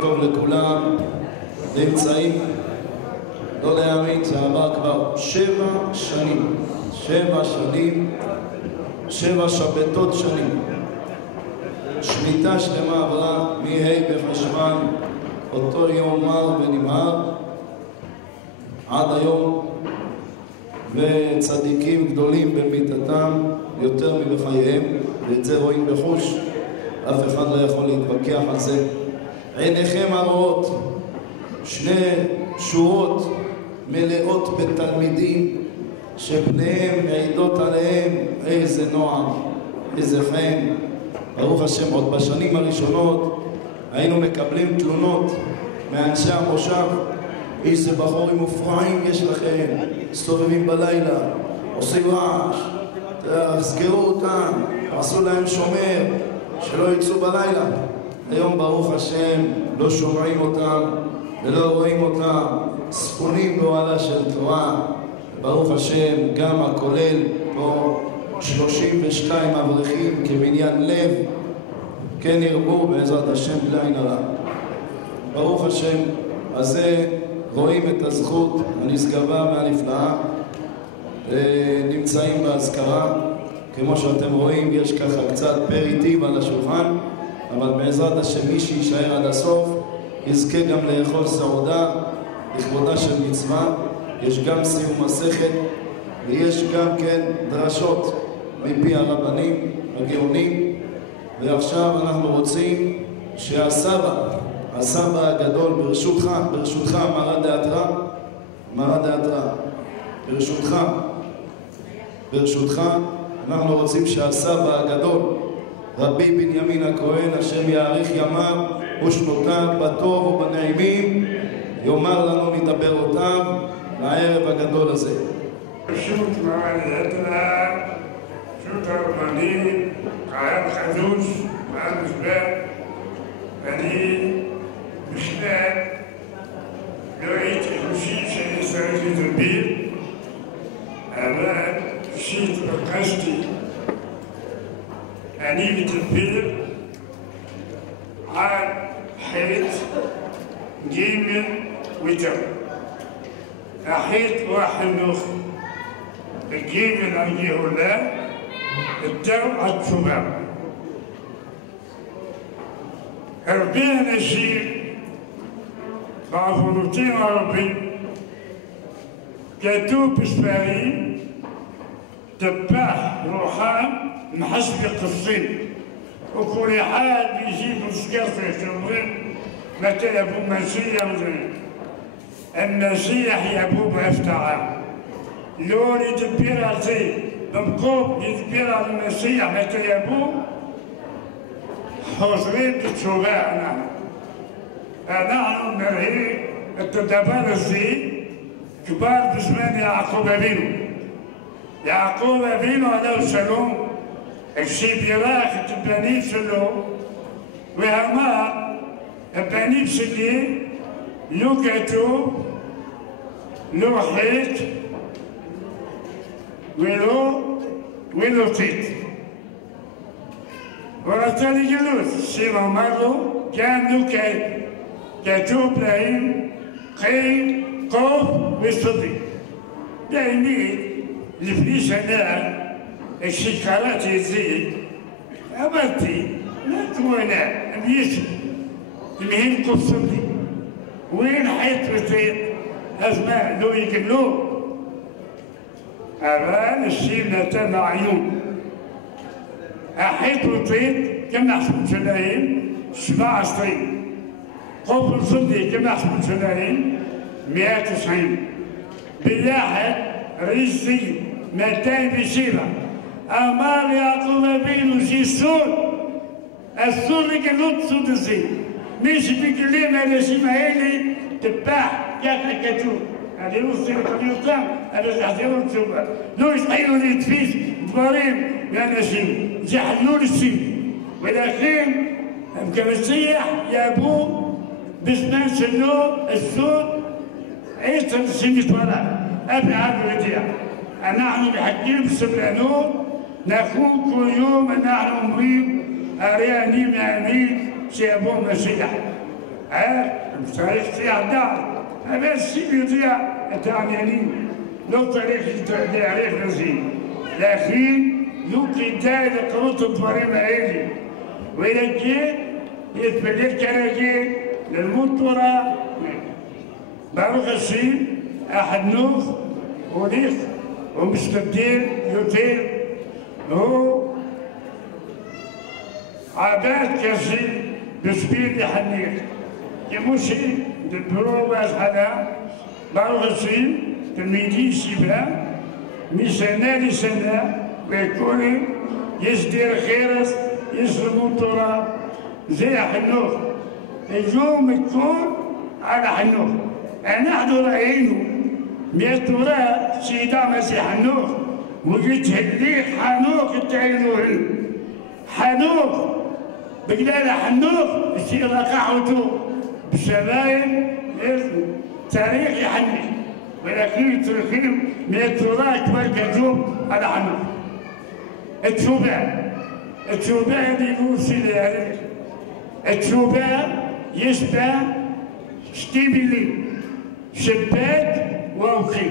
טוב לכולם, נמצאים, לא להאמין, זה עבר כבר 7 שנים, 7 שבתות שנים. שמיטה שלמה עברה מה' בחשוון, אותו יום מר ונמהר, עד היום, וצדיקים גדולים במיתתם יותר מבחייהם, ואת זה רואים בחוש, אף אחד לא יכול להתווכח על זה. עיניכם הרואות, 2 שורות מלאות בתלמידים שבניהם מעידות עליהם איזה נועם, איזה חן. ברוך השם, עוד בשנים הראשונות היינו מקבלים תלונות מאנשי המושב, איזה בחורים מופרעים יש לכם, מסתובבים בלילה, עושים רעש, תסגרו אותם, עשו להם שומר שלא יצאו בלילה. היום ברוך השם לא שומעים אותם ולא רואים אותם, ספונים באוהלה של תורה. ברוך השם, גם הכולל פה 32 אברכים כמניין לב, כן ירבו בעזרת השם בלי עין הרע. ברוך השם, הזה רואים את הזכות הנשגבה והנפלאה, נמצאים בהזכרה. כמו שאתם רואים, יש ככה קצת פריטיב על השולחן, אבל בעזרת השם מי שישאר עד הסוף יזכה גם לאכול סעודה לכבודה של מצווה. יש גם סיום מסכת ויש גם כן דרשות מפי הרבנים הגאונים. ועכשיו אנחנו רוצים שהסבא הגדול, ברשותך מרא דאתרא, ברשותך אנחנו רוצים שהסבא הגדול רבי בנימין הכהן, השם יאריך ימיו ושנותיו בטוב ובנעימים, יאמר לנו מדברותיו לערב הגדול הזה. ברשות מרא דאתרא, ברשות הרבנים, קהל חדוש, מעל מזבח, ואני בכלל לא הייתי חושב שאני צריך לדבר, אבל כשהתבקשתי אני מדבר על חטא ג' ותו. החטא הוא החינוך, הג' הגאולה, ותו התשובה. הרבה אנשים בעוונותינו הרבים כתוב בספרים תפח רוחם מחסב قصين وكل حال بيجيب مسقطة يقولون متى يبو مسيح المسيح يبو بافتعال لون يدبر عليه بمقوم يدبر على المسيح متى يبو حاضرين بتشوفنا نحن نرهي التدبر الزين كبار بزمان يعقوب أبينو عليه السلام الشيب يراك البنيت له وهما البنيت سلي لوكاتو لوحيت ولو تيت ورتالي جلوس سيما مرو كان لوكاتو براهيم قيم قوف وصدي دايمين الفليس هنا الشكالات يزيد أبدي لا توانا ميسي المهم قصدي وين حيث بسيط أزماء لو يكملوه أبان الشيء نتان عيون أحيث بسيط كم نحسب سنين 27 قبل صدي كم نحسب سنين 190 باللاحق ريسي 200 بشيرة أمال يعقوب أبينو شي السور اللي كانوا تصود الزين مش بكلمة على شي مهيلي تباح ياكل كتوب هذا يوصل اليوم هذا يحضرون تشوفها لو يصحيلوا لي تفيش دبارين يا نشيم جحلوا لي الشيم ولكن كمسيح يا أبو بزمان سنو السور عيسى السيمي طلع أبي عبد الوديع نحن بحكيم السبرانوت نكون كل يوم نحن نريد أرياني معني سيبون مسيح צריך לדעת, אבל שים יודע את העניינים, לא צריך להעריך לזה. לכן, לא כדאי לקרוא את הדברים האלה, ולכן, להתפלל כרגיל, ללמוד תורה. ברוך השם, החינוך הולך ומשתדל יותר, הוא עבד קשה בשביל לחנך. כמו שדיברו בהתחלה, ברוך השם, תלמידי ישיבה, משנה לשנה, וכולם יש דרך ארץ, יש לימוד תורה, זה החינוך. היום הכל על החינוך. אנחנו ראינו מהתורה שידע מה זה חינוך, ותהליך חינוך את האלוהים. חינוך, בגלל החינוך שלקח אותו בשמיים, צריך לחנך, ולכן צריכים מהתורה כבר כתוב על החינוך. התשובה אני לא רוצה להעריך. התשובה יש בה שתי מילים, שבת ואוכי.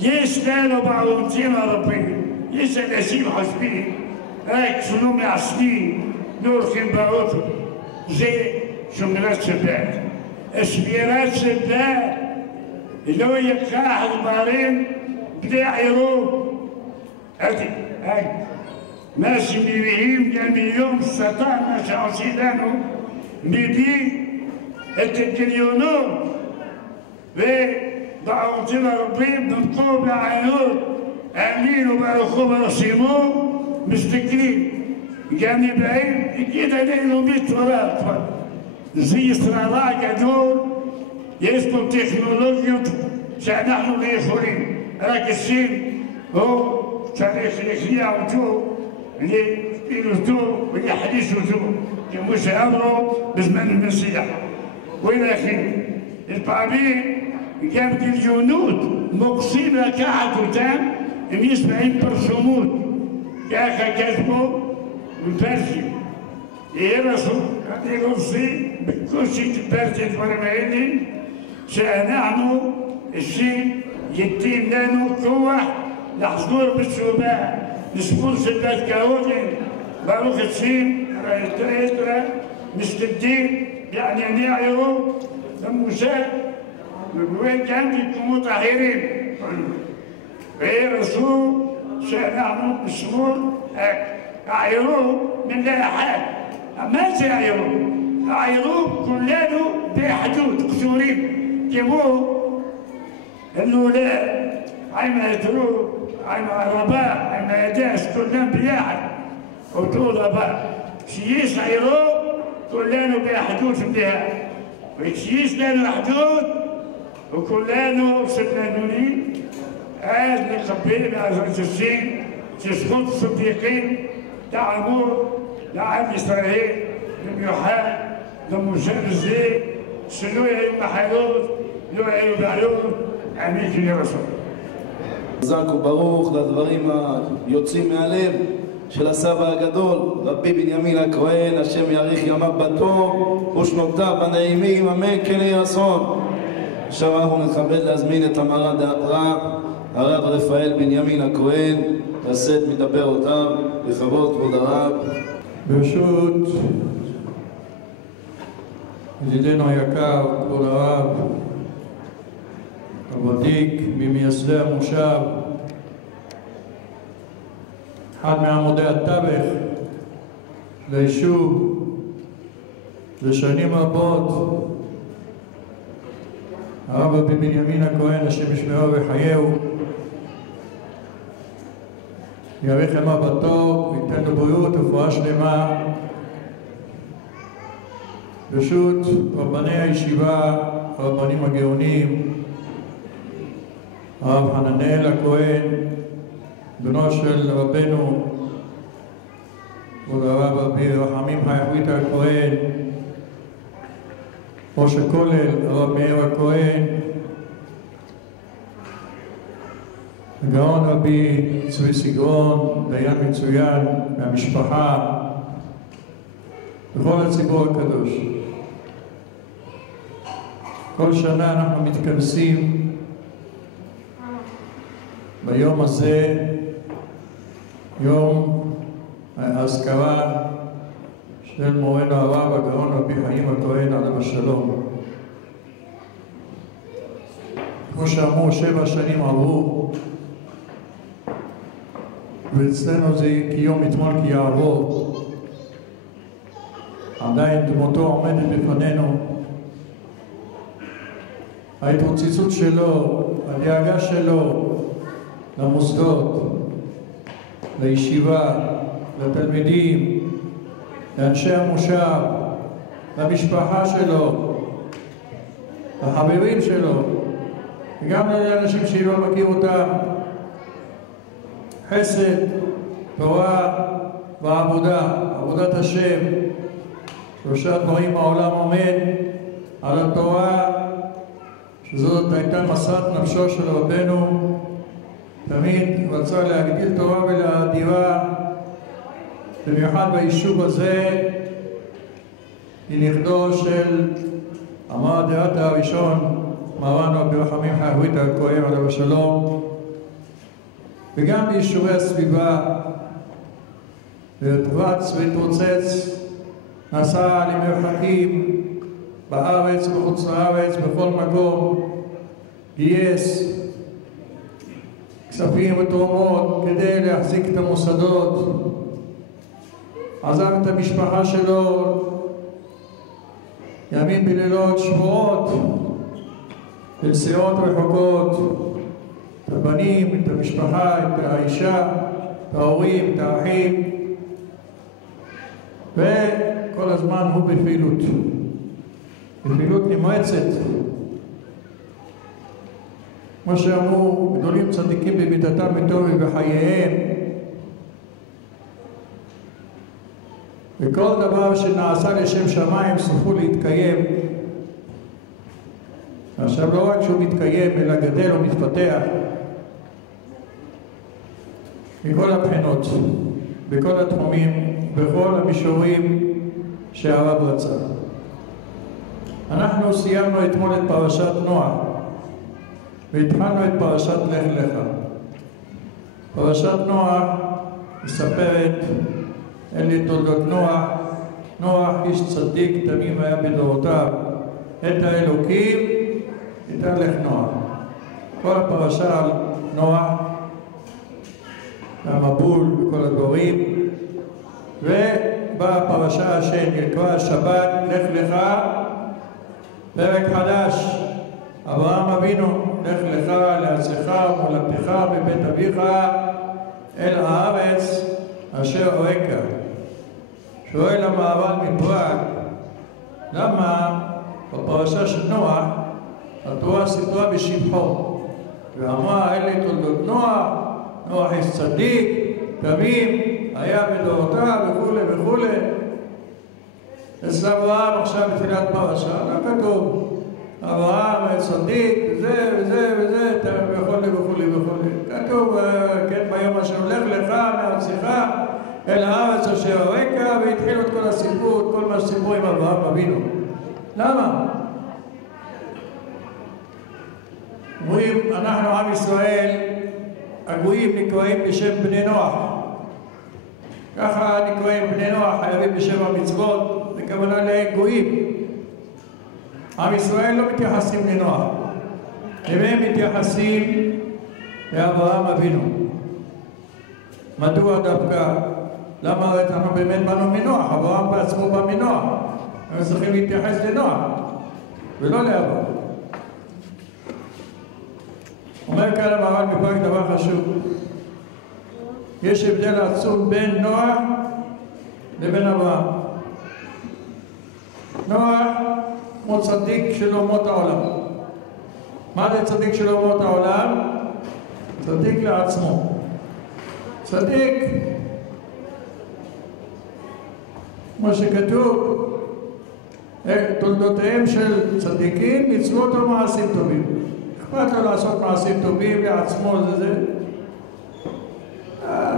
יש לנו בערוצים הרבים, יש אנשים חושבים, רק שלא מעשנים, לא הולכים באוטו. זה שמירת שבת. שמירת שבת לא יקח דברים בלי עירוב. מה שמביאים גם מיום שטן, מה שעושים לנו, מביא את הגליונות ובערוצים הרבים במקום לענות האמינו ברחוב הרשימו מסתכלים גם נבאים יגיד עלינו מתורה זה ישראלה גדול יש פה טכנולוגיות שאנחנו לא יכולים רק השם הוא צריך להכניע אותו להפעיל אותו ולהחליש אותו כמו שאמרו בזמן המסיח ולכן לפעמים גם גליונות מוקסים לקחת אותם אם יש בהם פרסומות ככה כתבו בפרסים ירסו אני רוצה בקושי דיברתי את דברים האלה שאנחנו שייתן לנו כוח לחזור בתשובה לשמור שבת כהוגן ברוך השם ראה משתדלים בענייני עירוב למושג וגם במקומות אחרים ורצו שאנחנו נשמור העירוב מן לאחד. מה זה העירוב? העירוב כולנו באחדות קשורים כמו הלולה עם הדרוב עם הרבה עם ההדס כולם ביחד אותו דבר כשיש עירוב כולנו באחדות מלאה וכשיש לנו אחדות וכולנו סבלנונים אז נקבל בעזרת השם שזכות צדיקים תעמוד לעם ישראל במיוחד במושב הזה שלא היו מחלות, לא היו בעיות, אמן כן יהיה רצון. חזק וברוך לדברים היוצאים מהלב של הסבא הגדול, רבי בנימין הכהן, השם יאריך ימיו בטוב ושנותיו הנעימים, אמן כן יהיה רצון. עכשיו אנחנו נכבד להזמין את המרא דאתרא, הרב רפאל בנימין הכהן, לשאת מדברותיו, לכבוד כבוד הרב. ברשות ידידנו היקר, כבוד הרב, הוותיק ממייסדי המושב, אחד מעמודי התווך ליישוב לשנים רבות, הרב רבי בנימין הכהן, השם ישמעו וחייהו, יאריך ימיו בטוב וייתן לו בריאות ורפואה שלמה. ברשות רבני הישיבה, הרבנים הגאונים, הרב חננאל הכהן, בנו של רבנו כבוד הרב רבי רחמים חייכוויתא הכהן, ראש הכולל הרב מאיר הכהן, הגאון רבי צבי סגרון, דיין מצוין מהמשפחה, וכל הציבור הקדוש. כל שנה אנחנו מתכנסים ביום הזה, יום האזכרה של מורנו הרב הגאון רבי חיים הכהן עליו השלום. כמו שאמרו, 7 שנים עברו, ואצלנו זה כיום אתמול כי יעבור. עדיין דמותו עומדת בפנינו. ההתרוצצות שלו, הדאגה שלו למוסדות, לישיבה, לתלמידים, לאנשי המושב, למשפחה שלו, לחברים שלו, וגם לאנשים שהיא לא מכיר אותם. חסד, תורה ועבודה, עבודת השם. 3 דברים העולם עומד על התורה, שזאת הייתה משאת נפשו של רבנו. תמיד רצה להגדיל תורה ולהאדירה, במיוחד ביישוב הזה, כנכדו של אמר דעת הראשון, מרן רבי רחמים חייבית הכהן עליו השלום, וגם ביישובי הסביבה, ורץ והתרוצץ, נסע למרחקים בארץ, בחוץ לארץ, בכל מקום, גייס כספים ותרומות כדי להחזיק את המוסדות, עזב את המשפחה שלו ימים בלילות, שבועות, בנסיעות רחוקות, את הבנים, את המשפחה, את האישה, את ההורים, את האחים, וכל הזמן הוא בפעילות נמרצת. כמו שאמרו, גדולים צדיקים במידתם וטוב בחייהם, וכל דבר שנעשה לשם שמיים סופו להתקיים. עכשיו לא רק שהוא מתקיים, אלא גדל ומתפתח מכל הבחינות, בכל התחומים, בכל המישורים שהרב רצה. אנחנו סיימנו אתמול את פרשת נוח, והתחלנו את פרשת לך לך. פרשת נוח מספרת אלה תולדות נוח. נוח איש צדיק תמים היה בדורותיו, את האלוקים ייתן לך נוח. כל הפרשה על נוח, המבול וכל הדברים, ובאה הפרשה שנקרא שבת לך לך, פרק חדש. אברהם אבינו, לך לך לארצך ומולדתך מבית אביך אל הארץ אשר אראך. שואל המהר"ל מפראג, למה בפרשה של נוח התורה סיפרה בשבחו ואמרה אלה תולדות נוח, נוח איש צדיק, תמים, היה בדורותיו וכו' וכו'. אצל אברהם עכשיו בתחילת פרשה, לא כתוב אברהם צדיק וזה וזה וזה וכו' וכו' וכו'. כתוב כן ביום אשר הולך לך מארצך אל הארץ אשר אראך, והתחילו את כל הסיפור, כל מה שסיפרו עם אברהם אבינו. למה? אומרים, אנחנו עם ישראל, הגויים נקראים בשם בני נוח. ככה נקראים בני נוח, חייבים בשם המצוות, בכוונה לגויים. עם ישראל לא מתייחסים לנוח, הם מתייחסים לאברהם אבינו. מדוע דווקא? למה אנחנו באמת באנו מנוח? אברהם בעצמו בא מנוח. הם צריכים להתייחס לנוח ולא לאברהם. אומר כאן המהר"ל מפראג דבר חשוב. יש הבדל עצום בין נוח לבין אברהם. נוח כמו צדיק של אומות העולם. מה זה צדיק של אומות העולם? צדיק לעצמו. צדיק, כמו שכתוב, תולדותיהם של צדיקים, מצוות או מעשים טובים. אכפת לו לעשות מעשים טובים לעצמו, זה.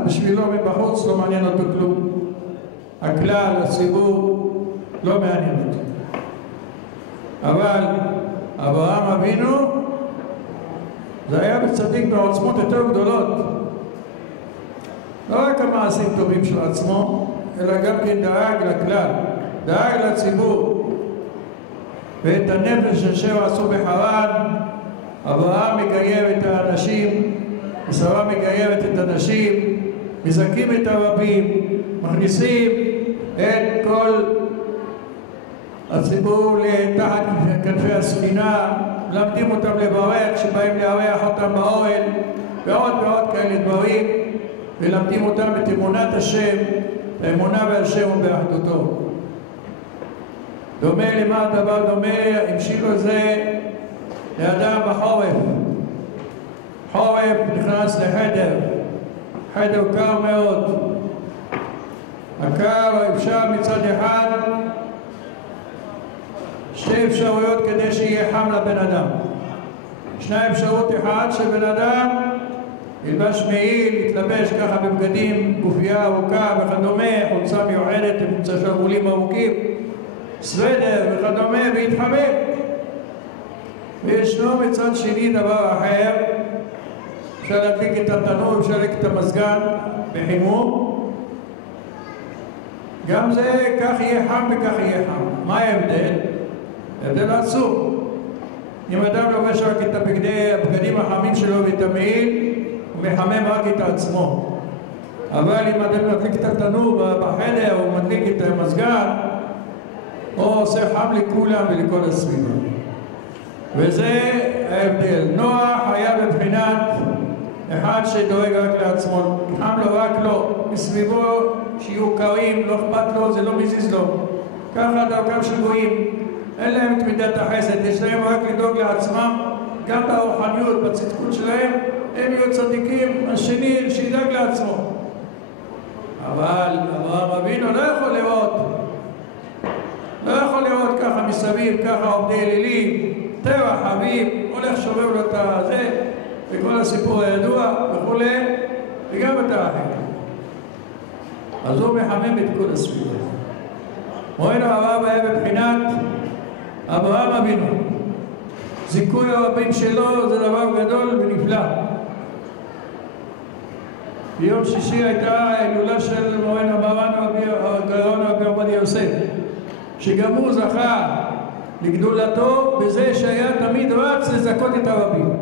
בשבילו מבחוץ לא מעניין אותו כלום. הכלל, הציבור, לא מעניין אותו. אבל אברהם אבינו, זה היה בצדיק בעוצמות יותר גדולות. לא רק המעשים טובים של עצמו, אלא גם כן דאג לכלל, דאג לציבור. ואת הנפש אשר עשו בחרן, אברהם מגייר את האנשים, ושרה מגיירת את הנשים, מזכים את הרבים, מכניסים את כל הציבור לתחת כנפי הספינה, מלמדים אותם לברך, שבאים לארח אותם באוהל, ועוד ועוד כאלה דברים, ולמדים אותם את אמונת השם, האמונה בהשם ובאחדותו. דומה למה הדבר דומה, המשיכו את זה לאדם בחורף. חורף נכנס לחדר, חדר קר מאוד. הקר או אפשר מצד אחד, שתי אפשרויות כדי שיהיה חם לבן אדם. ישנה אפשרות אחת שבן אדם ילבש מעיל, יתלבש ככה בבגדים, גופייה ארוכה וכדומה, חולצה מיוחדת עם שרוולים ארוכים, סוודר וכדומה, ויתחבק. וישנו מצד שני דבר אחר, אפשר להדליק את התנור, אפשר להדליק את המזגן בחימום. גם זה, כך יהיה חם וכך יהיה חם. מה ההבדל? ההבדל עצום. אם אדם לובש רק את הבגדים החמים שלו ואת המעיל, הוא מחמם רק את עצמו. אבל אם אדם מדליק את התנור בחדר, הוא מדליק את המזגן, הוא עושה חם לכולם ולכל הסביבה. וזה ההבדל. נוח היה בבחינת אחד שדואג רק לעצמו, חם לו רק לו, מסביבו שיהיו קרים, לא אכפת לו, זה לא מזיז לו. ככה דרכם של גויים, אין להם את מידת החסד, יש להם רק לדאוג לעצמם, גם ברוחניות, בצדקות שלהם, הם יהיו צדיקים, השני שידאג לעצמו. אבל אברהם אבינו לא יכול לראות ככה מסביב, ככה עובדי אלילים, טבע חביב, הולך שובר לו את הזה, וכל הסיפור הידוע וכו', וגם את האחר. אז הוא מחמם את כל הסביבה. מורנו הרב היה בבחינת אברהם אבינו. זיכוי הרבים שלו זה דבר גדול ונפלא. ביום שישי הייתה ההילולה של מורנו הגאון רבי עובדיה יוסף, שגם הוא זכה לגדולתו בזה שהיה תמיד רץ לזכות את הרבים.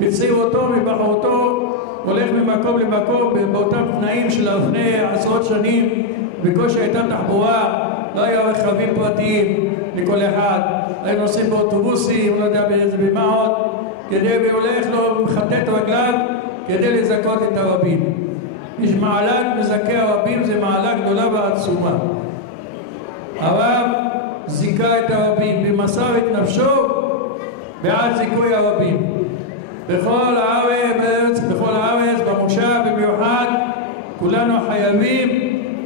בצעירותו, מבחרותו, הולך ממקום למקום באותם תנאים של לפני עשרות שנים, בקושי הייתה תחבורה, לא היה רכבים פרטיים לכל אחד, היו נוסעים באוטובוסים, לא יודע במה עוד, והולך לו מחטט רגליו כדי לזכות את הרבים. יש מעלה מזכה הרבים, זה מעלה גדולה ועצומה. הרב זיכה את הרבים ומסר את נפשו בעד זיכוי הרבים. בכל הארץ, במושב במיוחד, כולנו חייבים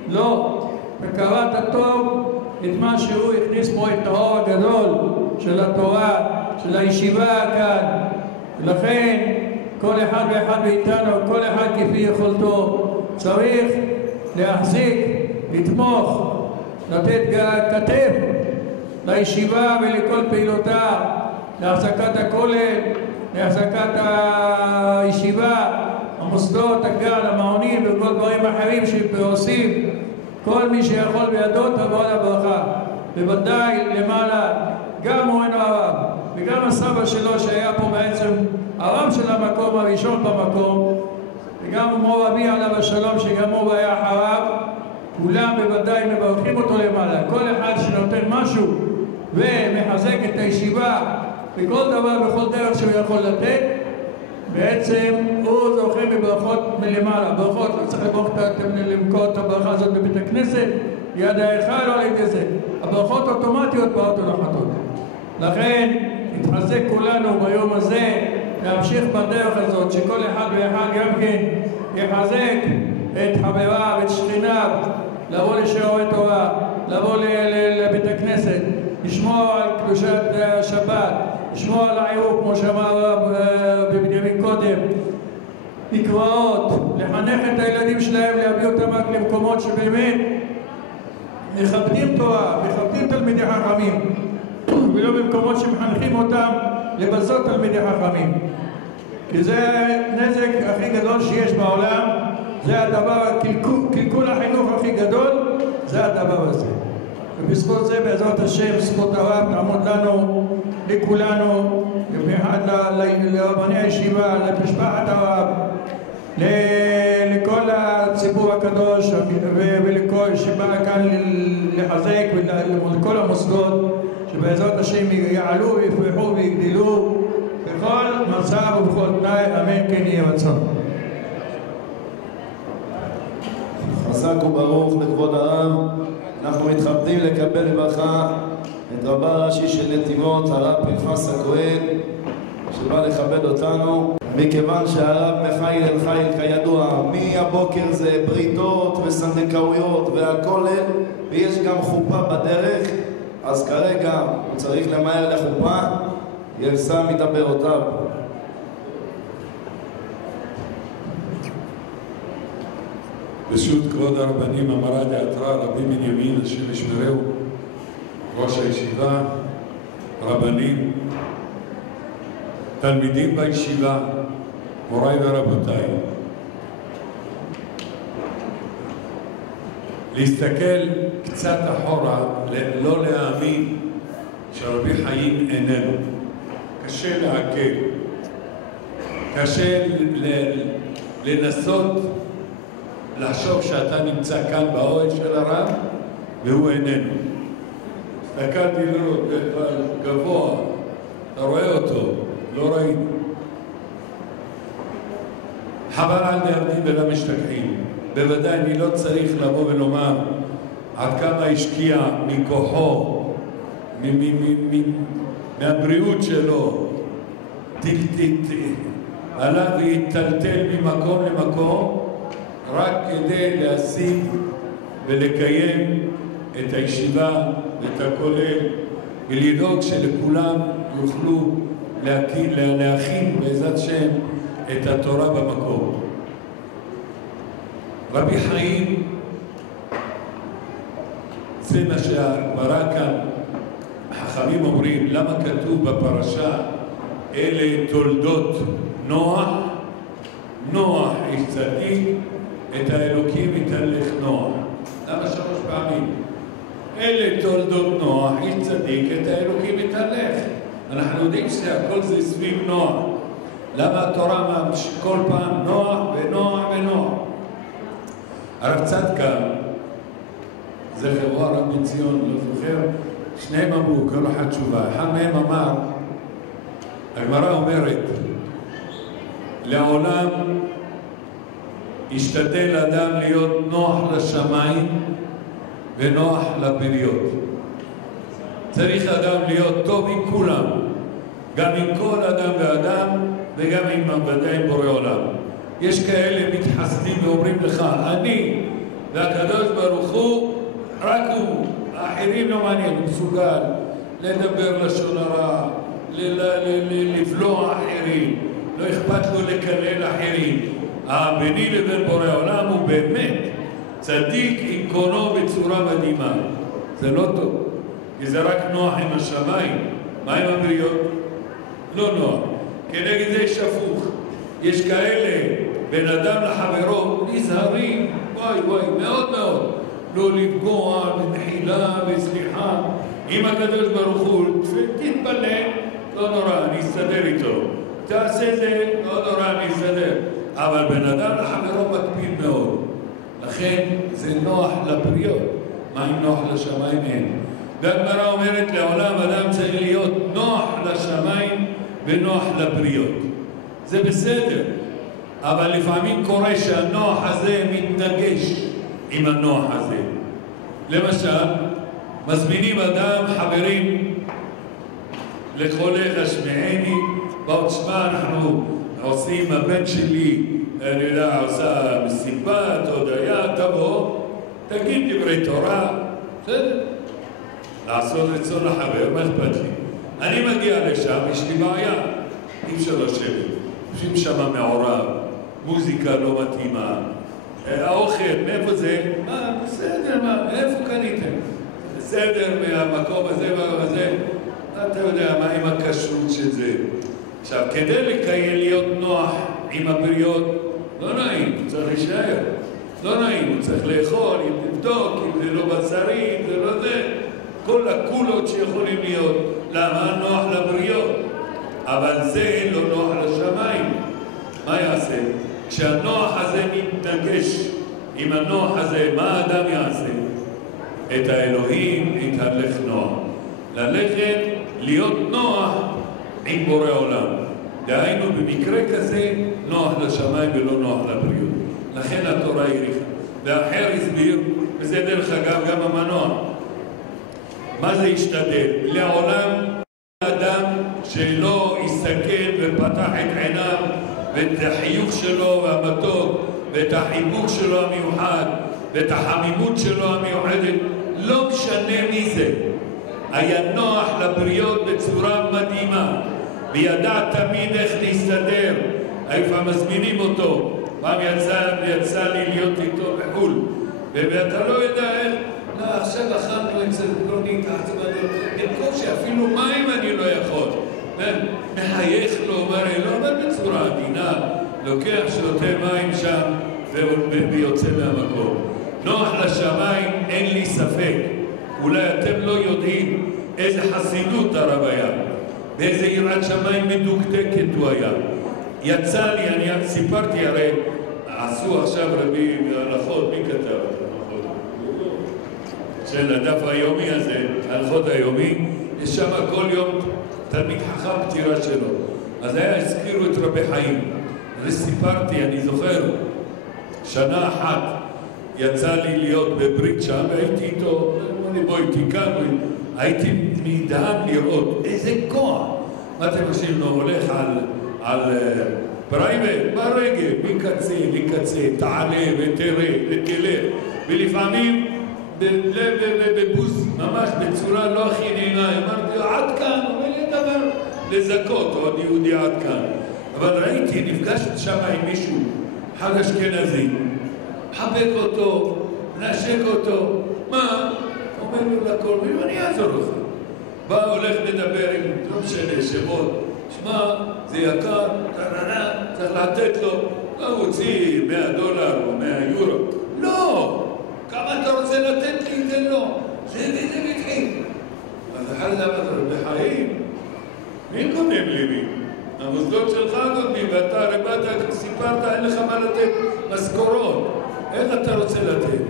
לו בקרת הטוב את מה שהוא הכניס פה, את האור הגדול של התורה, של הישיבה כאן. ולכן כל אחד ואחד מאיתנו, כל אחד כפי יכולתו, צריך להחזיק, לתמוך, לתת כתף לישיבה ולכל פעילותה, להחזקת הכולל, להחזקת הישיבה, המוסדות, הגן, המעונים וכל דברים אחרים שעושים. כל מי שיכול בידו תבוא על הברכה. בוודאי למעלה, גם מורנו הרב וגם הסבא שלו שהיה פה בעצם הרב של המקום הראשון במקום, וגם מור אבי עליו השלום שגם הוא היה אחריו, כולם בוודאי מברכים אותו למעלה. כל אחד שנותן משהו ומחזק את הישיבה בכל דבר, בכל דרך שהוא יכול לתת, בעצם הוא זוכה בברכות מלמעלה. ברכות, לא צריך למכור את הברכה הזאת בבית הכנסת, יד ההיכל לא על ידי זה. הברכות אוטומטיות באות ונחתות. לכן נתחזק כולנו ביום הזה להמשיך בדרך הזאת, שכל אחד ואחד גם כן יחזק את חבריו, את שכניו, לבוא לשיעורי תורה, לבוא לבית הכנסת, לשמור על קדושת השבת, לשמור על העירוב, כמו שאמר הרב בבנימין קודם, מקוואות, לחנך את הילדים שלהם, להביא אותם רק למקומות שבאמת מכבדים תורה, מכבדים תלמידי חכמים. ולא במקומות שמחנכים אותם לבזות תלמידי חכמים. כי זה נזק הכי גדול שיש בעולם, זה הדבר, קלקול החינוך הכי גדול, זה הדבר הזה. ובזכות זה בעזרת השם, זכות הרב תעמוד לנו, לכולנו, במיוחד לרבני הישיבה, למשפחת הרב, לכל הציבור הקדוש ולכל שבא כאן לחזק ולכל המוסדות שבעזרת השם יעלו ויפרחו ויגדלו בכל מצב ובכל תנאי, אמן כן יהיה רצון. חזק וברוך לכבוד הרב. אנחנו מתכבדים לקבל בברכה את רבה הראשי של נתיבות, הרב פנחס הכהן, שבא לכבד אותנו. מכיוון שהרב מחיל אל חיל כידוע, מהבוקר זה בריתות וסנדקאויות והכולל, ויש גם חופה בדרך, אז כרגע הוא צריך למהר לחופה, ירסה מדברותיו. ברשות כבוד הרבנים אמרה דעתרא רבי בנימין השם ישמרהו, ראש הישיבה, רבנים, תלמידים בישיבה, מוריי ורבותיי, להסתכל קצת אחורה, לא להאמין שרבי חיים איננו. קשה לעכל, קשה לנסות לחשוב שאתה נמצא כאן באוהל של הרב והוא איננו. הסתכלתי לו גבוה, אתה רואה אותו, לא ראיתי. חבל על דאבדים ולא משתכחים. בוודאי אני לא צריך לבוא ולומר עד כמה השקיע מכוחו, מהבריאות שלו, עליו והתטלטל ממקום למקום רק כדי להשיג ולקיים את הישיבה ואת הכולל ולדאוג שלכולם יוכלו להכין בעזרת שם את התורה במקום. רבי חיים, זה מה שהגמרא כאן, החכמים אומרים, למה כתוב בפרשה אלה תולדות נוח, נוח איש צדיק, את האלוקים יתהלך נוח. למה 3 פעמים? אלה תולדות נוח, איש צדיק, את האלוקים יתהלך. אנחנו יודעים שהכל זה סביב נוח. למה התורה כל פעם נוח ונוח ונוח? הרב צדקה, זכר הרב בן ציון, לא זוכר, שניהם אמרו, כל אחד תשובה. אחד מהם אמר, הגמרא אומרת, לעולם ישתדל אדם להיות נוח לשמיים ונוח לבריות. צריך אדם להיות טוב עם כולם, גם עם כל אדם ואדם וגם עם ודאי עם בורא עולם. יש כאלה מתחסדים ואומרים לך, אני והקדוש ברוך הוא, רק הוא, האחרים לא מעניין, הוא מסוגל לדבר לשון הרע, לבלוע אחרים, לא אכפת לו לקלל אחרים. ביני לבין בורא עולם הוא באמת צדיק עם קונו בצורה מדהימה. זה לא טוב, כי זה רק נוח עם השמיים. מה עם הבריות? לא נוח. כנגד זה יש הפוך. יש כאלה, בן אדם לחברו, נזהרים, וואי, מאוד מאוד, לא לפגוע במחילה וסליחה. אם הקדוש ברוך הוא, תתפלל, לא נורא, אני אסתדר איתו. תעשה זה, לא נורא, אני אסתדר. אבל בן אדם לחברו מקפיד מאוד. לכן זה נוח לבריות. מה אם נוח לשמיים? אין. והגמרא אומרת, לעולם אדם צריך להיות נוח לשמיים ונוח לבריות. זה בסדר. אבל לפעמים קורה שהנוח הזה מתנגש עם הנוח הזה. למשל, מזמינים אדם, חברים, לחולה שמעני, בואו תשמע, אנחנו עושים, הבן שלי, אני יודע, עושה מסיבת, הודיה, תבוא, תגיד דברי תורה, בסדר. לעשות רצון לחבר, מה אכפת לי? אני מגיע לשם, יש לי בעיה, אי אפשר לשבת. חושבים שם מעורב, מוזיקה לא מתאימה, האוכל, מאיפה זה? בסדר, איפה קניתם? בסדר, מהמקום הזה והזה. אתה יודע מה עם הכשרות של זה. עכשיו, כדי להיות נוח עם הבריות, לא נעים, הוא צריך להישאר. לא נעים, הוא צריך לאכול, לבדוק, אם זה לא בשרי, אם זה לא זה. כל הקולות שיכולים להיות. למה? נוח לבריות. אבל זה לא נוח לשמיים. מה יעשה? כשהנוח הזה מתנגש עם הנוח הזה, מה האדם יעשה? את האלוהים יתהלך נוח. ללכת, להיות נוח עם בורא עולם. דהיינו, במקרה כזה, נוח לשמיים ולא נוח לבריות. לכן התורה העריכה. ואחר הסביר, וזה דרך אגב גם המנוע. מה זה ישתדל? לעולם אדם שלא יסתכל ופתח את עיניו ואת החיוך שלו והמתוק ואת החיבוק שלו המיוחד ואת החמימות שלו המיוחדת, לא משנה מי זה. היה נוח לבריות בצורה מדהימה וידע תמיד איך להסתדר. איפה מזמינים אותו? פעם יצא לי להיות איתו בחול ואתה לא יודע איך, לא, עכשיו אכלנו אצל פלונית, במקום שאפילו מים אני לא יכול. מחייך לו, אומר, לא, אבל בצורה עדינה, לוקח שותה מים שם ויוצא מהמקום. נוח לשמיים, אין לי ספק. אולי אתם לא יודעים איזה חסידות הרב היה, באיזה יראת שמיים מדוקדקת הוא היה. יצא לי, אני סיפרתי, הרי עשו עכשיו רבי הלכות, מי כתב? של הדף היומי הזה, הלכות היומי, יש שם כל יום תלמיד חכם פטירה שלו. אז הזכירו את רבי חיים. וסיפרתי, אני זוכר, שנה אחת יצא לי להיות בברית שם, והייתי איתו, בואי תיקנו, הייתי נדהם לראות איזה כוח. מה אתם חושבים, הוא הולך על פרייבט, ברגל, מקצה לקצה, תעלה ותראה ותלך, ולפעמים בבוז, ממש בצורה לא הכי נעימה. אמרתי, עד כאן, אומר לי דבר לזכות, עוד יהודי עד כאן. אבל ראיתי, נפגשתי שם עם מישהו, חג אשכנזי, חבק אותו, נשק אותו, מה? אומר לו לכל, אני אעזור לך. בא, הולך לדבר עם, לא משנה, שמות, שמע, זה יקר, צריך לתת לו, לא הוציא $100 או 100 יורו. לא! כמה אתה רוצה לתת לי, תן לו. זה מתחיל. אז אחר דבר, בחיים, מי קודם לי מי? המוסדות שלך קודמים, ואתה הרי באת, סיפרת, אין לך מה לתת משכורות. איך אתה רוצה לתת?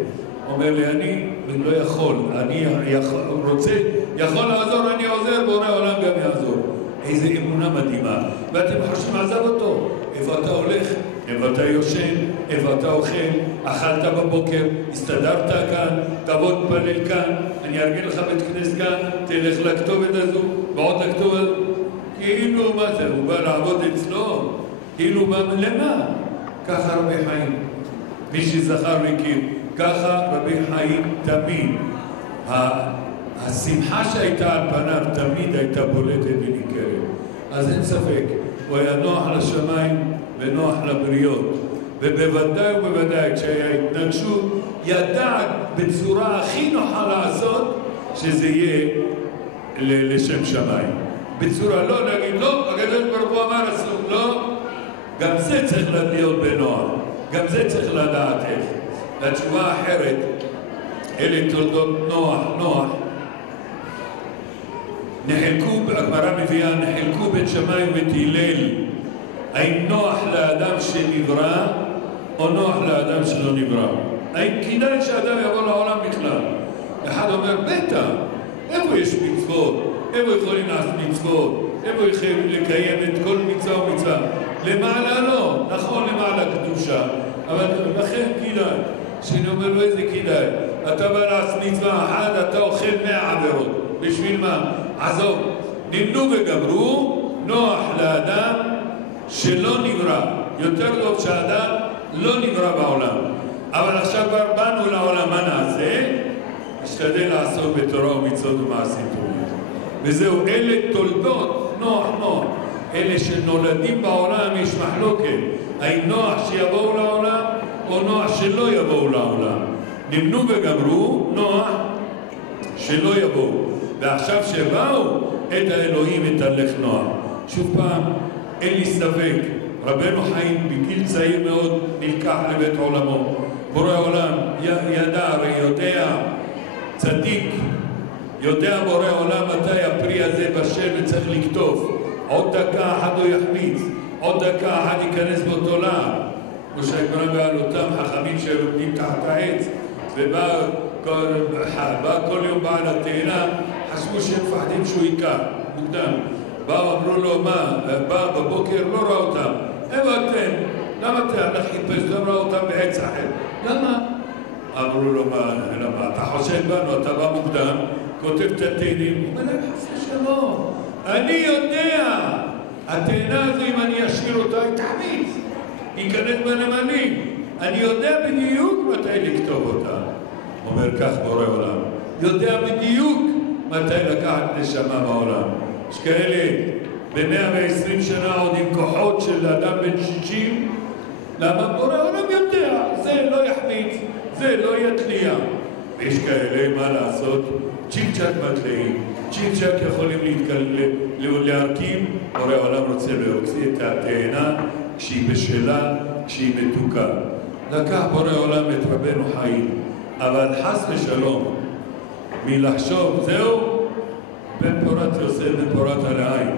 אומר לי, אני לא יכול. אני יכול לעזור, אני עוזר, בורא העולם גם יעזור. איזו אמונה מדהימה. ואתם חושבים, עזב אותו. איפה אתה הולך? איפה אתה יושן? איפה אתה אוכל? אכלת בבוקר? הסתדרת כאן? תבוא תפלל כאן? אני ארגן לך בית כנסת כאן? תלך לכתובת הזו? ועוד לכתובת? כאילו, מה זה? הוא בא לעבוד אצלו? כאילו, למה? ככה רבי חיים. מי שזכר מכיר. ככה רבי חיים תמיד. השמחה שהייתה על פניו תמיד הייתה בולטת וניכרת. אז אין ספק, הוא היה נוח לשמיים ונוח לבריות. ובוודאי ובוודאי כשהיה התנגשות, ידע בצורה הכי נוחה לעשות שזה יהיה לשם שמיים. בצורה לא להגיד, לא, הקדוש ברוך הוא אמר אסור, לא. גם זה צריך להיות בנוח. גם זה צריך לדעת איך. לתשובה אחרת, אלה תולדות נוח. נחלקו, הגמרא מביאה, נחלקו בין שמיים ותהילל. האם נוח לאדם שנברא, או נוח לאדם שלא נברא? האם כדאי שאדם יבוא לעולם בכלל? אחד אומר, בטח, איפה יש מצוות? איפה יכולים לעשות מצוות? איפה יכולים לקיים את כל מצווה ומצווה? למעלה לא, נכון למעלה קדושה, אבל לכן כדאי. שאני אומר לו איזה כדאי, אתה בא לעשות מצווה אחת, אתה אוכל 100 עבירות. בשביל מה? עזוב, נמנו וגמרו, נוח לאדם שלא נברא. יותר טוב שהאדם לא נברא בעולם. אבל עכשיו כבר באנו לעולם, מה נעשה? נשתדל לעשות בתורה ומצוות ומעשים טובים. וזהו, אלה תולדות נוח. אלה שנולדים בעולם יש מחלוקת. האם נוח שיבואו לעולם או נוח שלא יבואו לעולם? נמנו וגמרו, נוח שלא יבואו. ועכשיו שבאו, את האלוהים, את הלך נוח. שוב פעם, אין לי ספק, רבנו חיים בגיל צעיר מאוד נלקח לבית עולמו. בורא עולם ידע, הרי יודע, צדיק, יודע בורא עולם מתי הפרי הזה בשל וצריך לקטוף. עוד דקה אחת הוא יחמיץ, עוד דקה אחת ייכנס באותו לעם. כמו שהגמרא ועל אותם חכמים שלומדים תחת העץ, ובא כל יום בעל התאנה, חשבו שהם מפחדים שהוא ייקח, מוקדם. באו, אמרו לו, מה? בא בבוקר, לא ראה אותם. איפה אתם? למה אתה הלך חיפש? לא ראה אותם בעץ אחר. למה? אמרו לו, מה? אתה חושד בנו, אתה בא מוקדם, כותב את התאנים, הוא אומר להם, חס ושלום, אני יודע, התאנה הזו, אם אני אשאיר אותה, היא תחמיץ, ייכנס בנמלים. אני יודע בדיוק מתי לכתוב אותה. אומר כך בורא עולם, יודע בדיוק מתי לקחת נשמה בעולם. יש כאלה ב-120 שנה עוד עם כוחות של אדם בן 60, למה בורא עולם יודע, זה לא יחמיץ, זה לא יתליע. ויש כאלה, מה לעשות? צ'יק-צ'ק מתלעים, צ'יק-צ'ק יכולים להרכיב. בורא עולם רוצה להוציא את התאנה כשהיא בשלה, כשהיא מתוקה. לקח בורא עולם את רבנו חיים, אבל חס ושלום מלחשוב, זהו, בן פורת יוסף, בן פורת הלעין,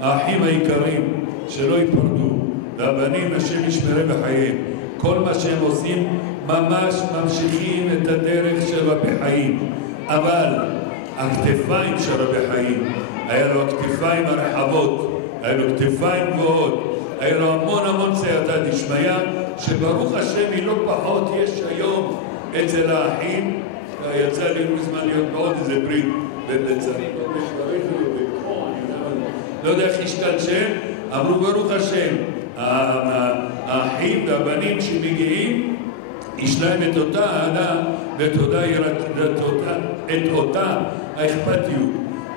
האחים העיקרים שלא ייפרדו, והבנים השם ישמרה בחייהם. כל מה שהם עושים ממש ממשיכים את הדרך של רבי חיים, אבל הכתפיים של רבי חיים, היה לו הכתפיים הרחבות, היה לו כתפיים גבוהות, היה לו המון צייתא דשמיא, שברוך השם היא לא פחות יש היום אצל האחים. יצא לי מזמן להיות מאוד איזה ברית בצרים, לא יודע איך ישתל שם, אמרו ברוך השם, האחים והבנים שמגיעים, יש להם את אותה אהדה ואת אותה האכפתיות.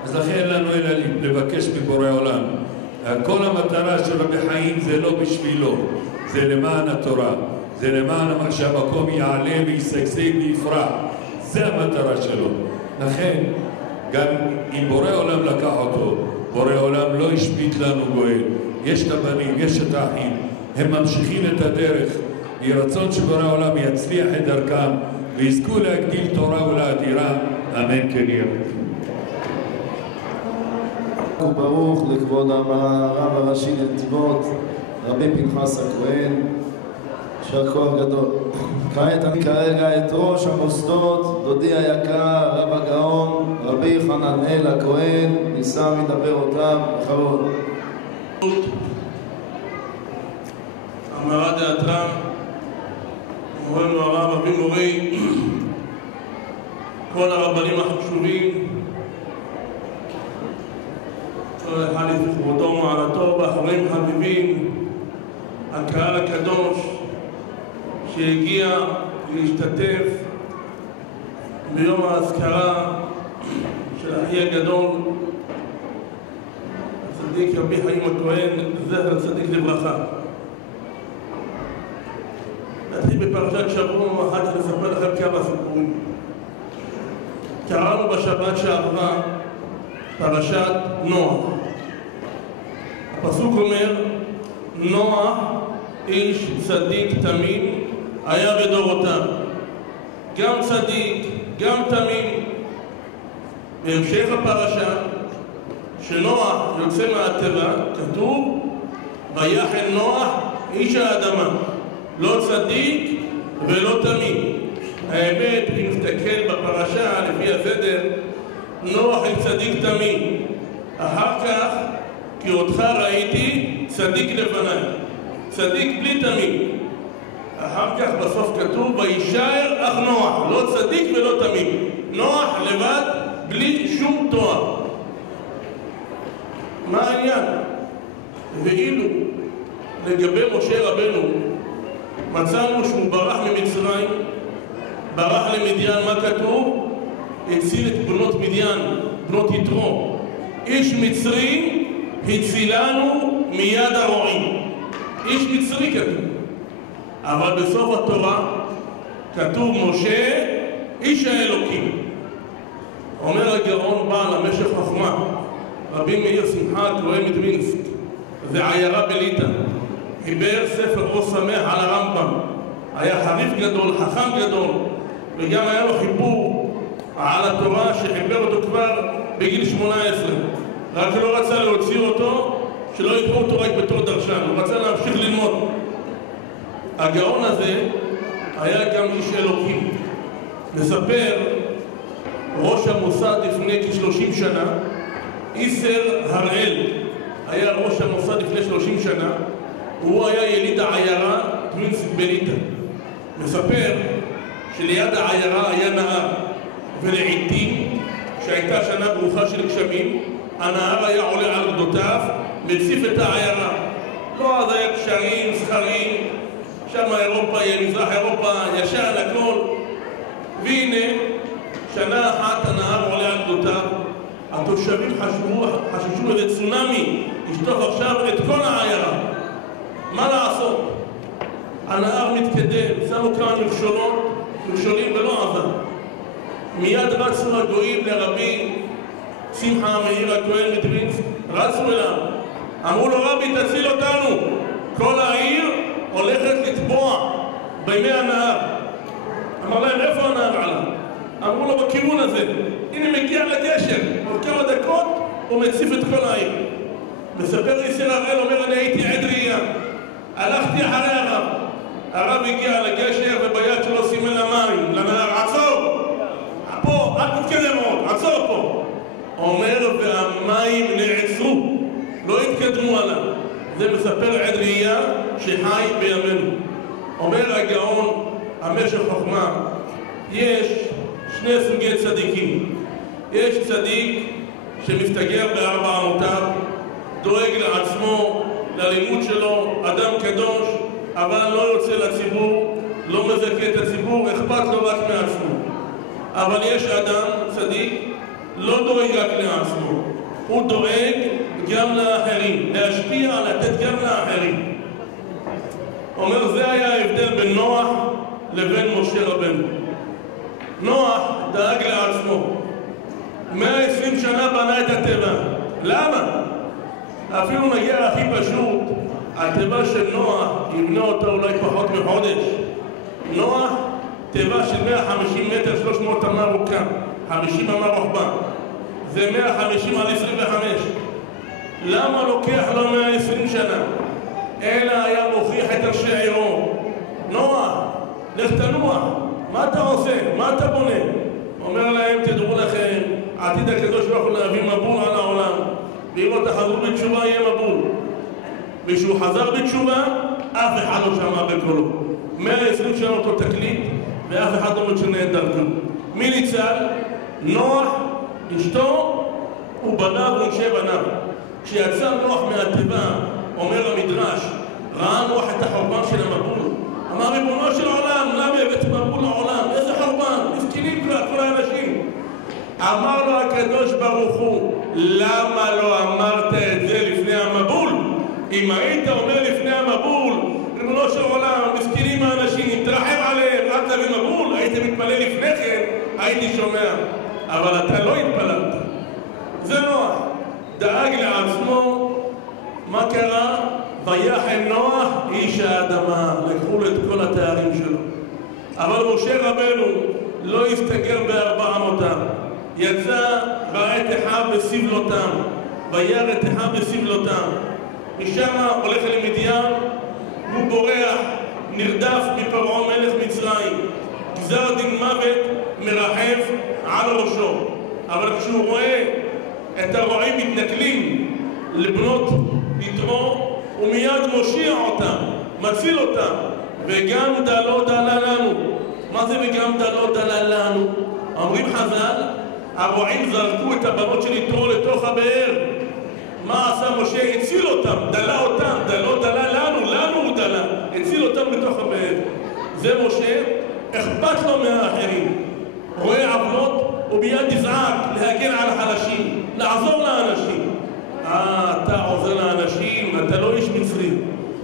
אז לכן אין לנו אלא לבקש מבורא עולם. כל המטרה של רבי חיים זה לא בשבילו, זה למען התורה, זה למען שהמקום יעלה וישגשג ויפרח. זה המטרה שלו. לכן, גם אם בורא עולם לקח אותו, בורא עולם לא השפיט לנו גואל. יש את הבנים, יש את האחים, הם ממשיכים את הדרך. יהי רצון שבורא העולם יצליח את דרכם ויזכו להגדיל תורה ולאדירה. אמן כן יהיה. וברוך לכבוד הרב הראשי לנתיבות, רבי פנחס הכהן, יישר כוח גדול. כעת אני כרגע את ראש המוסדות, דודי היקר, הרב הגאון, רבי חננאל הכהן, ניסה מדבר אותם בכבוד. אמרה דעתם, מורנו הרב אבי מורי, כל הרבנים החשובים, כל אחד לכבודו ומעלתו, ואחרים חביבים, הקהל הקדוש שהגיע להשתתף ביום האזכרה של אחי הגדול, הצדיק רבי חיים הכהן, זכר צדיק לברכה. נתחיל בפרשת שבוע, ואחר כך לספר לכם כמה סיפורים. קראנו בשבת שעברה פרשת נוח. הפסוק אומר, נוח איש צדיק תמים היה בדורותיו, גם צדיק, גם תמים. בהמשך הפרשה, שנוח יוצא מהטבע, כתוב, ויחל נוח איש האדמה, לא צדיק ולא תמים. האמת, אם נסתכל בפרשה לפי הסדר, נוח היא צדיק תמים. אחר כך, כי אותך ראיתי צדיק לפניי, צדיק בלי תמים. אחר כך בסוף כתוב, וישאר אך נוח, לא צדיק ולא תמים. נוח לבד, בלי שום תואר. מה העניין? ואילו לגבי משה רבנו, מצאנו שהוא ברח ממצרים, ברח למדיין. מה כתוב? הציל את בנות מדיין, בנות יתרו. איש מצרי הצילנו מיד הרועים. איש מצרי כתוב. אבל בסוף התורה כתוב משה איש האלוקים. אומר הגאון בעל המשך חוכמה, רבי מאיר שמחת כהן מדווינסק, זה עיירה בליטא, חיבר ספר אור שמח על הרמב"ם, היה חריף גדול, חכם גדול, וגם היה לו חיבור על התורה שחיבר אותו כבר בגיל 18, רק לא רצה להוציא אותו, שלא יקראו אותו רק בתור דרשן, הוא רצה להמשיך ללמוד. הגאון הזה היה גם איש אלוקים. מספר ראש המוסד לפני כ-30 שנה, איסר הראל היה ראש המוסד לפני 30 שנה, הוא היה יליד העיירה דווינסק בליטא. מספר שליד העיירה היה נהר, ולעיתים שהייתה שנה ברוכה של גשמים, הנהר היה עולה על גדותיו, מציף את העיירה. לא אז היה קשרים, סחרים, שם אירופה, מזרח אירופה, ישן, הכל. והנה, שנה אחת הנהר עולה על גדותיו, התושבים חששו איזה צונמי, ישטוף עכשיו את כל העיירה. מה לעשות? הנהר מתקדם, שמו כמה מכשולים ולא עזר. מיד רצו הגויים לרבי שמחה מאיר הכהן מדווינסק, רצו אליו, אמרו לו, רבי תציל אותנו, כל העיר הולכת לטבוע בימי הנהר. אמר להם, איפה הנהר עלה? אמרו לו, בכיוון הזה. הנה מגיע לגשר, עוד כמה דקות הוא מציף את כל העיר. מספר איסר הראל, אומר, אני הייתי עד ראייה, הלכתי אחרי הרב, הרב הגיע לגשר וביד שלו סימן למים, לנהר, עצור! פה, אל תתקדם עוד, עצור פה! אומר, והמים נעצרו, לא התקדמו עליו. זה מספר עד ראייה שחי בימינו. אומר הגאון, המשך חוכמה, יש שני סוגי צדיקים. יש צדיק שמסתגר בארבע אמותיו, דואג לעצמו, ללימוד שלו, אדם קדוש, אבל לא יוצא לציבור, לא מזכה את הציבור, אכפת לו רק מעצמו. אבל יש אדם צדיק, לא דואג רק לעצמו, הוא דואג גם לאחרים, להשפיע, לתת גם לאחרים. אומר, זה היה ההבדל בין נוח לבין משה רבנו. נוח דאג לעצמו, 120 שנה בנה את הטבע. למה? אפילו נגיע הכי פשוט, הטבע של נוח יבנה אותה אולי פחות מחודש. נוח טבע של 150 מטר, 300 אמה ארוכה, 50 אמה רוחבה, זה 150 על 25. למה לוקח לו 120 שנה? אלא היה מוכיח את אנשי עירו. נוח, לך תנוח, מה אתה עושה? מה אתה בונה? אומר להם, תדעו לכם, עתיד הקדוש ברוך הוא להביא מבול על העולם, ואם לא תחזרו בתשובה יהיה מבול. ושהוא חזר בתשובה, אף אחד לא שמע בקולו. 120 שנה אותו תקליט, ואף אחד לא משנה את דרכו. מי ניצל? נוח, אשתו ובניו ונשי בניו. כשיצא נוח מהטבע, אומר המדרש, ראה נוח את החורבן של המבול. אמר, ריבונו של עולם, למה הבאת מבול לעולם? איזה חורבן? מסכנים כבר כל האנשים. אמר לו הקדוש ברוך הוא, למה לא אמרת את זה לפני המבול? אם היית אומר לפני המבול, ריבונו של עולם, מסכנים האנשים, תרחם עליהם, אל תביא מבול, היית מתפלל לפני כן, הייתי שומע. אבל אתה לא התפללת. זה נוח. דאג לעצמו. מה קרה? ויחם נוח איש האדמה. לקחו לו את כל התארים שלו. אבל משה רבנו לא הסתגר בארבע אמותיו. יצא, ראה את אחיו בסבלותם. וירא את אחיו בסבלותם. משם הולך למדיין, הוא בורח, נרדף מפרעה מלך מצרים. גזר דין מוות מרחף על ראשו. אבל כשהוא רואה את הרועים מתנכלים לבנות יתרו, הוא מיד מושיע אותם, מציל אותם. וגם דלו דלה לנו. מה זה וגם דלו דלה לנו? אומרים חז"ל, הרועים זרקו את הבנות של יתרו לתוך הבאר. מה עשה משה? הציל אותם, דלה אותם, דלו דלה לנו הוא דלה, הציל אותם בתוך הבאר. זה משה, אכפת לו מהאחרים, רואה עוולות וביד יזעק להגן על החלשים, לעזור לאנשים. אתה עוזר לאנשים, אתה לא איש מצרי.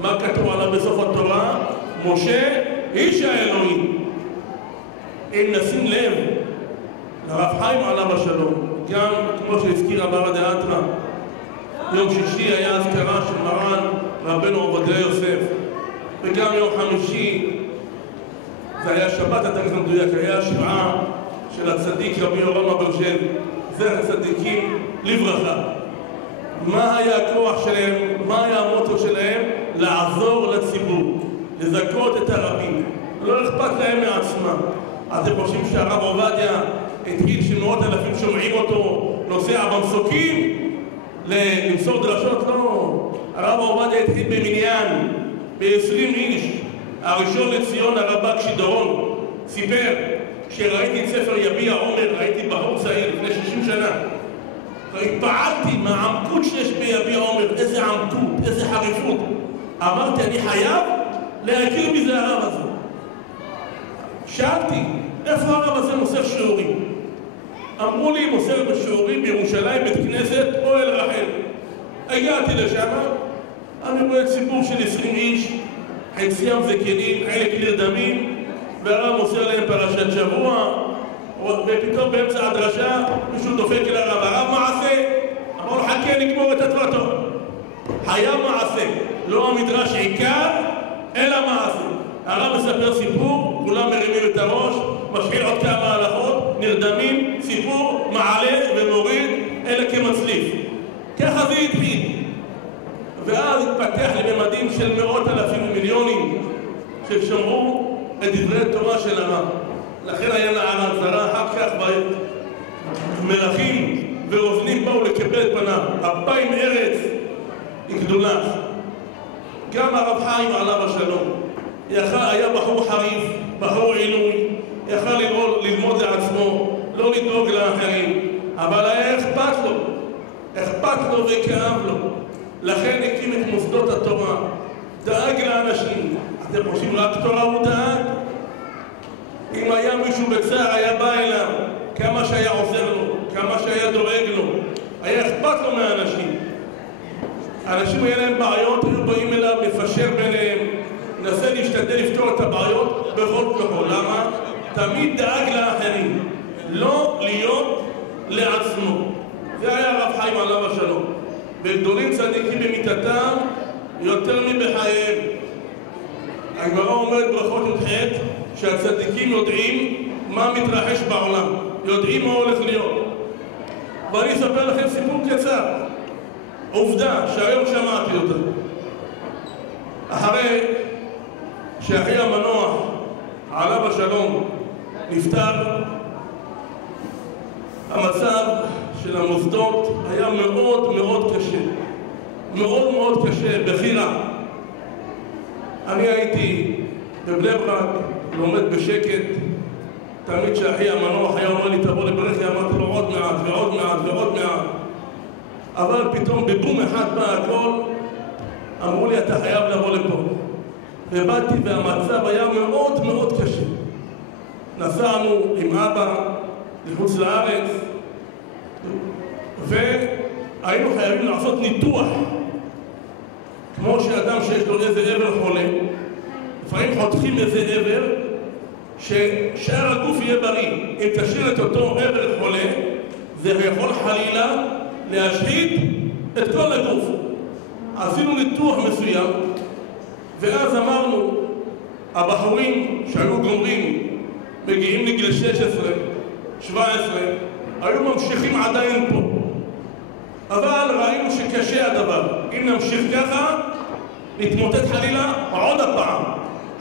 מה כתוב עליו בסוף התורה? משה איש האלוהים. אם נשים לב לרב חיים עליו השלום, גם כמו שהזכיר הבא דאתרא, יום שישי היה אזכרה של מרן רבנו עובדיה יוסף, וגם יום חמישי זה היה שבת, התאריך המדויק, היה השבעה של הצדיק רבי יורם אברג'ל, זכר הצדיקים לברכה. מה היה הכוח שלהם? מה היה המוטו שלהם? לעזור לציבור, לזכות את הרבים. לא אכפת להם מעצמם. אתם חושבים שהרב עובדיה התחיל שמאות אלפים שומעים אותו נוסע במסוקים למסור דרשות? לא. הרב עובדיה התחיל במניין ב-20 איש. הראשון לציון הרב"ק שידורון סיפר, כשראיתי את ספר יביע עומר, ראיתי בחור צעיר לפני 60 שנה, והתפעלתי מהעמקות שיש ביביע עומר, איזה עמקות, איזה חריפות. אמרתי, אני חייב להכיר מזה הרב הזה. שאלתי, איפה הרב הזה מוסר שיעורים? אמרו לי, מוסר בשיעורים בירושלים, בית כנסת, אוהל רחל. הגעתי לשם, אני רואה ציבור של 20 איש, חציים זקנים, חלק נרדמים, והרב מוסר להם פרשת שבוע, ופתאום באמצע הדרשה מישהו דופק אל הרב, הרב מעשה? אמר לו, חכה נגמור את התורתו. היה מעשה, לא המדרש עיקר, אלא מעשה. הרב מספר סיפור, כולם מרימים את הראש, משחיל עוד כמה הלכות, נרדמים, סיפור, מעלה ומוריד, אלא כמצליף. ככה זה התחיל. ואז התפתח לממדים של מאות אלפים ומיליונים ששמעו את דברי התורה של הרב. לכן היה נערה זרה, אחר כך מלכים ורוזנים באו לקבל את פניו. אפיים ארץ היא גדולה. גם הרב חיים עליו השלום היה בחור חריף, בחור עילוי, יכל ללמוד לעצמו, לא לדאוג לאחרים, אבל היה אכפת לו וכאב לו. לכן הקים את מוסדות התורה, דאג לאנשים. אתם חושבים רק תורה הוא דאג? אם היה מישהו בצער היה בא אליו, כמה שהיה עוזר לו, כמה שהיה דואג לו, היה אכפת לו מהאנשים. האנשים היה להם בעיות, היו באים אליו, מפשר ביניהם, מנסה להשתדל לפתור את הבעיות בכל כוחו. למה? תמיד דאג לאחרים, לא להיות לעצמו. זה היה הרב חיים עליו השלום. וגדולים צדיקים במיתתם יותר מבחייהם. הגמרא אומרת ברכות י"ח שהצדיקים יודעים מה מתרחש בעולם, יודעים מה הולך להיות. ואני אספר לכם סיפור קצר, עובדה שהיום שמעתי אותה. אחרי שאחי המנוח עליו השלום נפטר, המצב של המוסדות היה מאוד מאוד קשה, מאוד מאוד קשה, בחירה. אני הייתי בבני ברק, לומד בשקט, תמיד שאחי המנוח היה אומר לי תבוא לברכי, אמרתי לו עוד מעט ועוד מעט ועוד מעט. אבל פתאום בבום אחד בא הכל, אמרו לי אתה חייב לבוא לפה. ובאתי והמצב היה מאוד מאוד קשה. נסענו עם אבא לחוץ לארץ, והיינו חייבים לעשות ניתוח. כמו שאדם שיש לו איזה עבר חולה, לפעמים חותכים איזה עבר ששאר הגוף יהיה בריא. אם תשאיר את אותו עבר חולה, זה יכול חלילה להשחית את כל הגוף. עשינו ניתוח מסוים, ואז אמרנו, הבחורים שהיו גומרים, מגיעים לגיל 16, 17, היו ממשיכים עדיין פה. אבל ראינו שקשה הדבר. אם נמשיך ככה, נתמוטט חלילה עוד הפעם.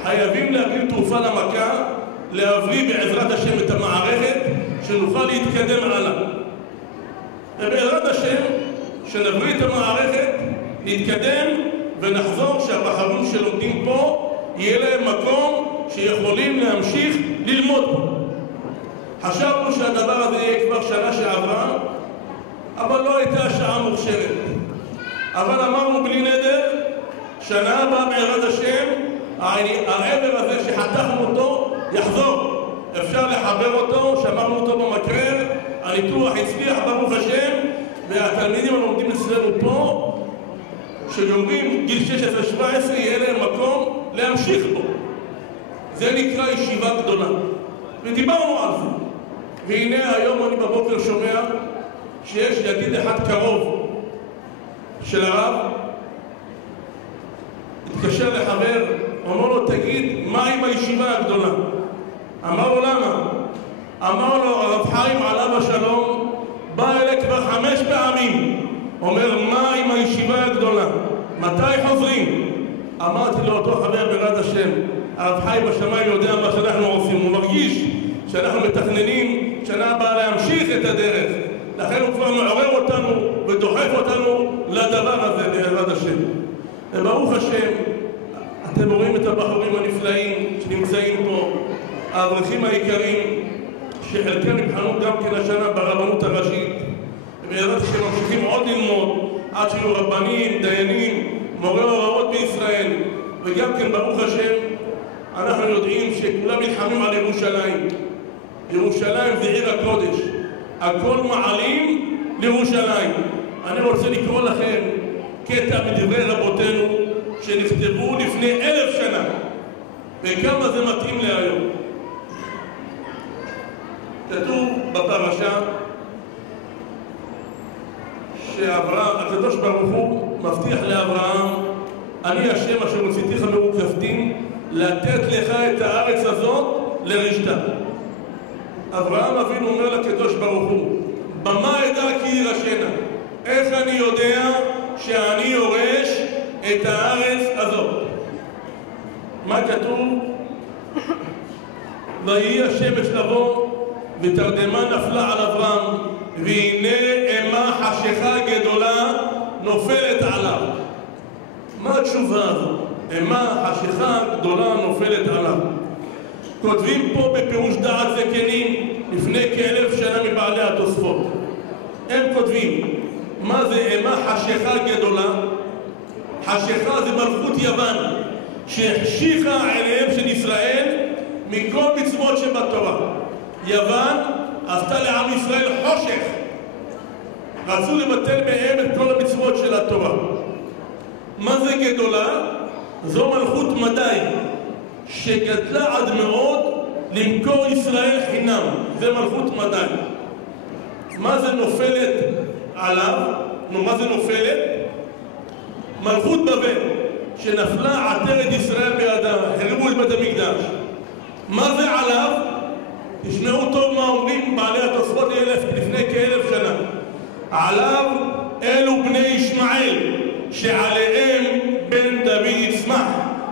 חייבים להביא תרופה למכה, להבריא בעזרת השם את המערכת, שנוכל להתקדם הלאה. ובעזרת השם, שנבריא את המערכת, נתקדם ונחזור שהבחורים שלומדים פה, יהיה להם מקום שיכולים להמשיך ללמוד פה. חשבנו שהדבר הזה יהיה כבר שנה שעברה, אבל לא הייתה שעה מוכשרת. אבל אמרנו בלי נדר, שנה הבאה בעזרת השם, העבר הזה שחתכנו אותו יחזור. אפשר לחבר אותו, שמרנו אותו במקרר, הניתוח הצליח ברוך השם, והתלמידים הלומדים אצלנו פה, שגומרים גיל 16-17 יהיה להם מקום להמשיך בו. זה נקרא ישיבה גדולה. ודיברנו על זה. והנה היום אני בבוקר שומע שיש ידיד אחד קרוב של הרב, התקשר לחבר, אומר לו, תגיד, מה עם הישיבה הגדולה? אמר לו, למה? אמר לו, הרב חיים עליו השלום בא אלי כבר 5 פעמים, אומר, מה עם הישיבה הגדולה? מתי חוזרים? אמרתי לו, אותו חבר ברד השם, הרב חיים בשמיים יודע מה שאנחנו עושים, הוא מרגיש שאנחנו מתכננים שנה הבאה להמשיך את הדרך, לכן הוא כבר מעורר אותנו ודוחף אותנו לדבר הזה ברד השם. וברוך השם, אתם רואים את הבחורים הנפלאים שנמצאים פה, האברכים היקרים, שחלקם נבחנו גם כן השנה ברבנות הראשית, ובעזרת השם ממשיכים עוד ללמוד עד שיהיו רבנים, דיינים, מורי הוראות בישראל. וגם כן ברוך השם אנחנו יודעים שכולם נלחמים על ירושלים. ירושלים זה עיר הקודש, הכל מעלים לירושלים. אני רוצה לקרוא לכם קטע מדברי רבותינו שנכתבו לפני 1000 שנה, וכמה זה מתאים להיום. כתוב בפרשה שהקדוש ברוך הוא מבטיח לאברהם, אני השם אשר הוצאתיך מאור כסדים לתת לך את הארץ הזאת לרשתה. אברהם אבינו אומר לקדוש ברוך הוא, במה אדע כי ירשנה? איך אני יודע שאני יורש את הארץ הזאת? מה כתוב? ויהי השמש לבוא ותרדמה נפלה על אברהם, והנה אימה חשיכה גדולה נופלת עליו. מה התשובה הזאת? אימה חשיכה גדולה נופלת עליו. כותבים פה בפירוש דעת זקנים לפני כ1000 שנה מבעלי התוספות. הם כותבים, מה זה אימה חשיכה גדולה? חשיכה זה מלכות יוון שהחשיכה עיניהם של ישראל מכל מצוות שבתורה. יוון עשתה לעם ישראל חושך, רצו לבטל מהם את כל המצוות של התורה. מה זה גדולה? זו מלכות מדי שגדלה עד מאוד למכור ישראל חינם, זה מלכות מדי. מה זה נופלת עליו? מה זה נופלת? מלכות בבל שנפלה עטרת ישראל בידה, החריבו את בית המקדש. מה זה עליו? תשמעו טוב מה אומרים בעלי התוספות לפני כ1000 שנה. עליו אלו בני ישמעאל שעליהם בן דוד יצמח,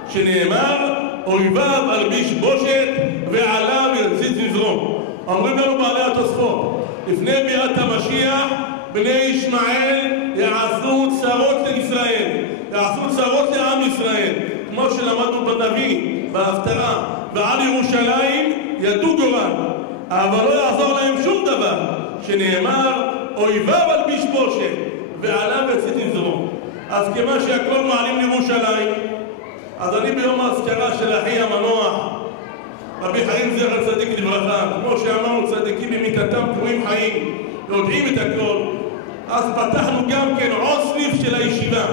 שנאמר אויביו אלביש בושת ועליו ירציץ מזרום. אומרים לנו בעלי התוספות, לפני ביאת המשיח בני ישמעאל יעשו צרות לישראל, יעשו צרות לעם ישראל, כמו שלמדנו בנביא בהפטרה, ועל ירושלים ידעו גורל, אבל לא יעזור להם שום דבר, שנאמר אויביו אלביש בושת ועליו ירציץ מזרום. אז כמה שהכל מעלים לירושלים, אז אני ביום האזכרה של אחי המנוח רבי חיים זכר צדיק לברכה, כמו שאמרנו צדיקים במיתתם קרויים חיים, יודעים את הכל, אז פתחנו גם כן עוד סניף של הישיבה,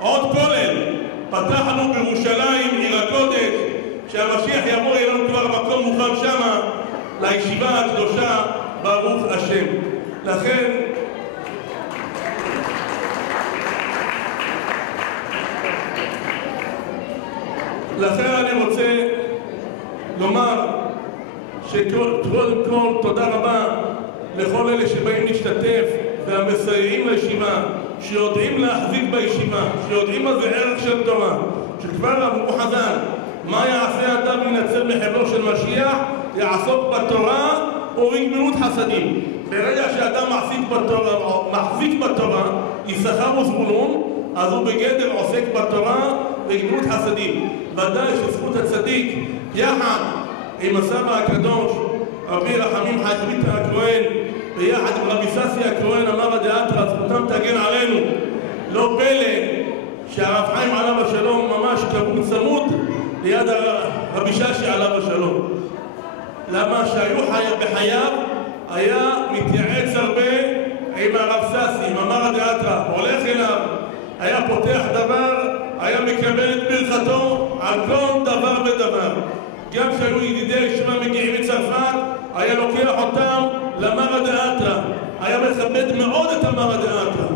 עוד כולל. פתחנו בירושלים עיר הקודש, שהמשיח יבוא יהיה לנו כבר מקום מוכן שמה לישיבה הקדושה ברוך השם. לכן אני רוצה לומר שקודם כל תודה רבה לכל אלה שבאים להשתתף והמסייעים לישיבה, שיודעים להחזיק בישיבה, שיודעים מה זה ערך של תורה, שכבר אמרו חז"ל, מה יעשה אדם ינצל מחברו של משיח? יעסוק בתורה ובגמילות חסדים. ברגע שאדם מחזיק בתורה, יששכר וזבולון, אז הוא בגדר עוסק בתורה וגמילות חסדים. ודאי שזכות הצדיק יחד עם הסבא הקדוש רבי רחמים חיים הכהן ויחד עם רבי ססי הכהן אמר הדאתרא, זכותם תגן עלינו. לא פלא שהרב חיים עליו השלום ממש קבור צמוד ליד רבי ששי עליו השלום. למה שהיו בחייו היה מתייעץ הרבה עם הרב ססי, עם אמר הדאתרא, הולך אליו, היה פותח דבר, היה מקבל את ברכתו על כל דבר ודבר. גם שהיו ידידי הישיבה מגיעים מצרפת, היה לוקח אותם למרא דאתרא, היה מכבד מאוד את המרא דאתרא.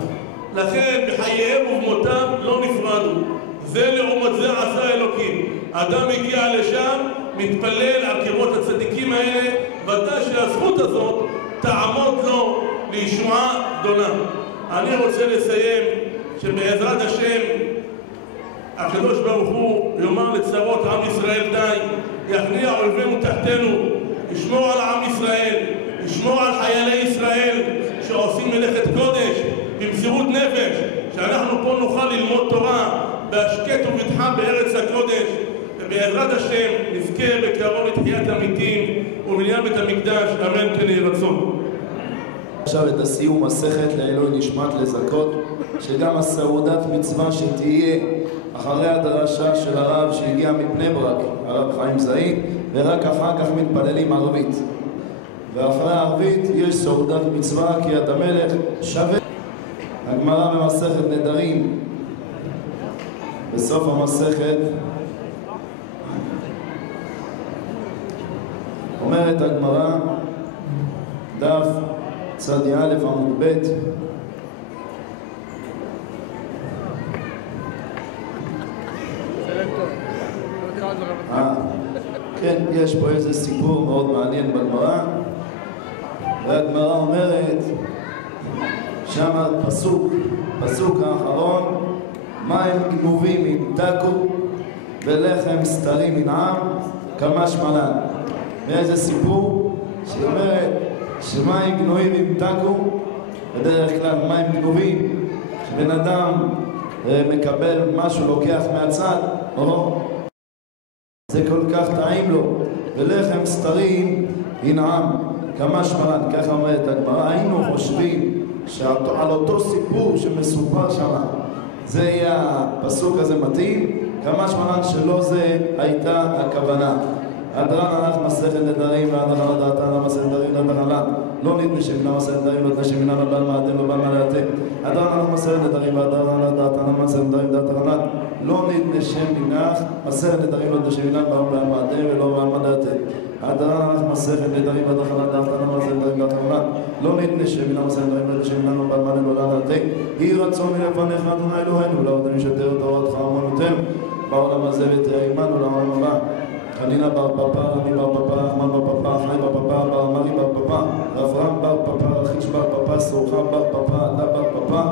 לכן בחייהם ובמותם לא נפרדו. זה לעומת זה עשה אלוקים. אדם הגיע לשם, מתפלל על קירות הצדיקים האלה, ודאי שהזכות הזאת תעמוד לו לישועה גדולה. אני רוצה לסיים שבעזרת השם הקדוש ברוך הוא יאמר לצרות עם ישראל די, יכניע אויבינו תחתנו, ישמור על עם ישראל, ישמור על חיילי ישראל שעושים מלאכת קודש במסירות נפש, שאנחנו פה נוכל ללמוד תורה בהשקט ובטחה בארץ הקודש, ובעזרת השם נזכה בקרוב לתחיית המתים ובניין בית המקדש, אמן כן יהי רצון. עכשיו את הסיום מסכת לעילוי נשמת לזכות, שגם הסעודת מצווה שתהיה אחרי הדרשה של הרב שהגיע מבני ברק, הרב חיים זעיד, ורק אחר כך מתפללים ערבית. ואחרי הערבית יש סעודת מצווה כי יד המלך שווה. הגמרא במסכת נדרים, בסוף המסכת אומרת הגמרא, דף צדי א' עמוד ב', כן, יש פה איזה סיפור מאוד מעניין בגמרא, והגמרא אומרת שם פסוק האחרון, מים גנובים ימתקו ולחם סתרים ינעם כמה שמלן. מאיזה סיפור? שאומרת שמים גנובים ימתקו, בדרך כלל מים גנובים, שבן אדם מקבל משהו לוקח מהצד, זה כל כך טעים לו, ולחם סתרים ינעם כמה שמלן. ככה אומרת הגמרא. היינו חושבים שעל אותו סיפור שמסופר שם זה יהיה הפסוק הזה מתאים, כמה שמלן שלא זה הייתה הכוונה. הדרן הלך מסכת נדרים והדרן לדעתן המסכת נדרים לדרן לא נדמה שמינה מסכת נדרים לא נדמה שמינה לבעל מעתם לא בעל מעתם. הדרן הלך מסכת נדרים והדרן לדעתן המסכת נדרים לדרן לא נדמה שמינה מסכת נדרים לא נדמה שמינה בעל מעתם ולא בעל מעתם. הדרן הלך מסכת נדרים והדרן לדעתן המסכת נדרים לדרן לא נדמה שמינה מסכת נדרים לא נדמה שמינה בעל מעתם ולא בעל מעתם. יהי רצון מלפניך אדוני אלוהינו לעבוד משתר תורתך אומנותנו בעולם הזה ותראה עמנו לעולם הבא. חנינה בר פפא, רבי בר פפא, רחמן בר פפא, חי בר פפא, בר מרי בר פפא, רברהם בר פפא, רחיש בר פפא, סורחם בר פפא, דה בר פפא,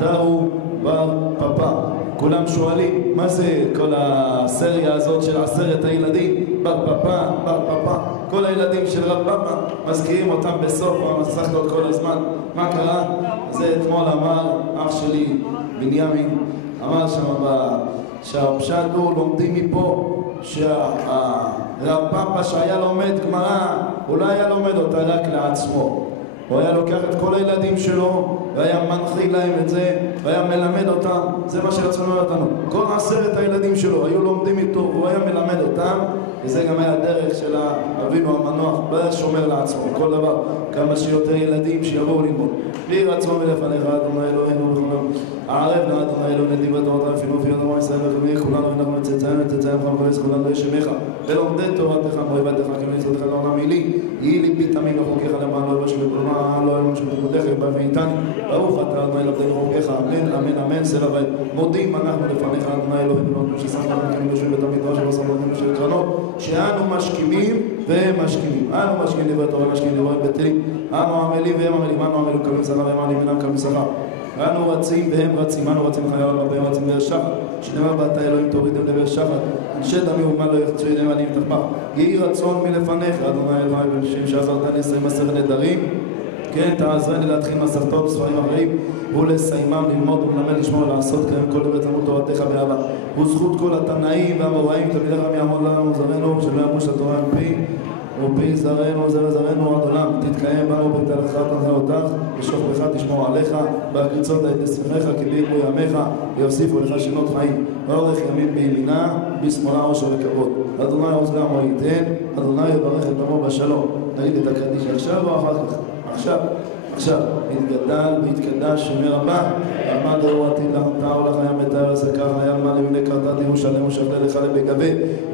דהו בר פפא. כולם שואלים, מה זה כל הסריה הזאת של 10 הילדים? בר פפא, בר פפא. כל הילדים של רב פפא, מזכירים אותם בסוף המסכתות כל הזמן. מה קרה? זה אתמול אמר אח שלי, בנימין, אמר שם שהפשט הוא לומדים מפה שהרב פפא שהיה לומד גמרא, הוא לא היה לומד אותה רק לעצמו, הוא היה לוקח את כל הילדים שלו והיה מנחיל להם את זה והיה מלמד אותם. זה מה שרצינו לומר אותנו, כל 10 הילדים שלו היו לומדים איתו והוא היה מלמד אותם, וזה גם היה הדרך של אבינו המנוח, לא היה שומר לעצמו כל דבר, כמה שיותר ילדים שיבואו ללמוד. יהי רצון מלפניך אדוני אלוהינו וכולנו הערב נא אדוני אלוהינו נדיב תורתך לפי נופי אדוני ישראל וכולנו כולנו וננחנו מצאצאינו וצאצאיך ונכנס כולנו לשמך ולומדי תורתך מוהבתך כמצוותך לעולם עילי. יהי ליבי תמים בחוקיך למען לא יבש בקולמה לא יבש בקודך בא ואיתני ברוך אתה אדוני לבדנו חוקיך אמן אמן אמן. סלע מודים אנחנו לפניך אדוני אלוהינו ששמת לנו בשביל בית המדרש ובשם לנו בשביל קרנות שאנו משכימים והם משכימים, אנו משכימים דברי תורה משכימים דברי בטלים, אנו עמלים והם עמלים, אנו עמלים קבלים שכר והם עמלים אינם קבלים שכר, אנו רצים והם רצים, אנו רצים חייל רבים רצים באר שחת, שנאמר בת האלוהים תורידם לבאר שחת, אנשי דמי ומה לא יחצו ידם עניים תחמר. יהי רצון מלפניך אדוני אלוהי בנשים שעזרת לי לסיים מסכת נדרים, כן תעזרני להתחיל מסכתות בספרים אחרים ולסיימם ללמוד ולמד לשמור לעשות כהם כל דבר תלמוד תורתך באהבה. וזכות כל התנאים והמוראים תלמידי חכמים יעמוד לנו זרענו שלא ימוש התורה מפי ופי זרענו זרע זרענו עד עולם תתקיים בנו בתהלכך תנחה אותך ושוכבך תשמור עליך בהקריצות תשמחך כי בי ירבו ימיך ויוסיפו לך שנות חיים ואורך ימים בימינה בשמאלה עושר וכבוד. אדוני עוז לעמו ייתן, אדוני יברך את עמו בשלום. נגיד את הקדיש עכשיו או אחר כך? עכשיו, התגדל והתקדש שמי רבה, עמד אור עתיד לחמתה ולחיים מתאר לסקר, היה למעלה מיני קרתת ירושלים. שלם ושכלל לך לבגבה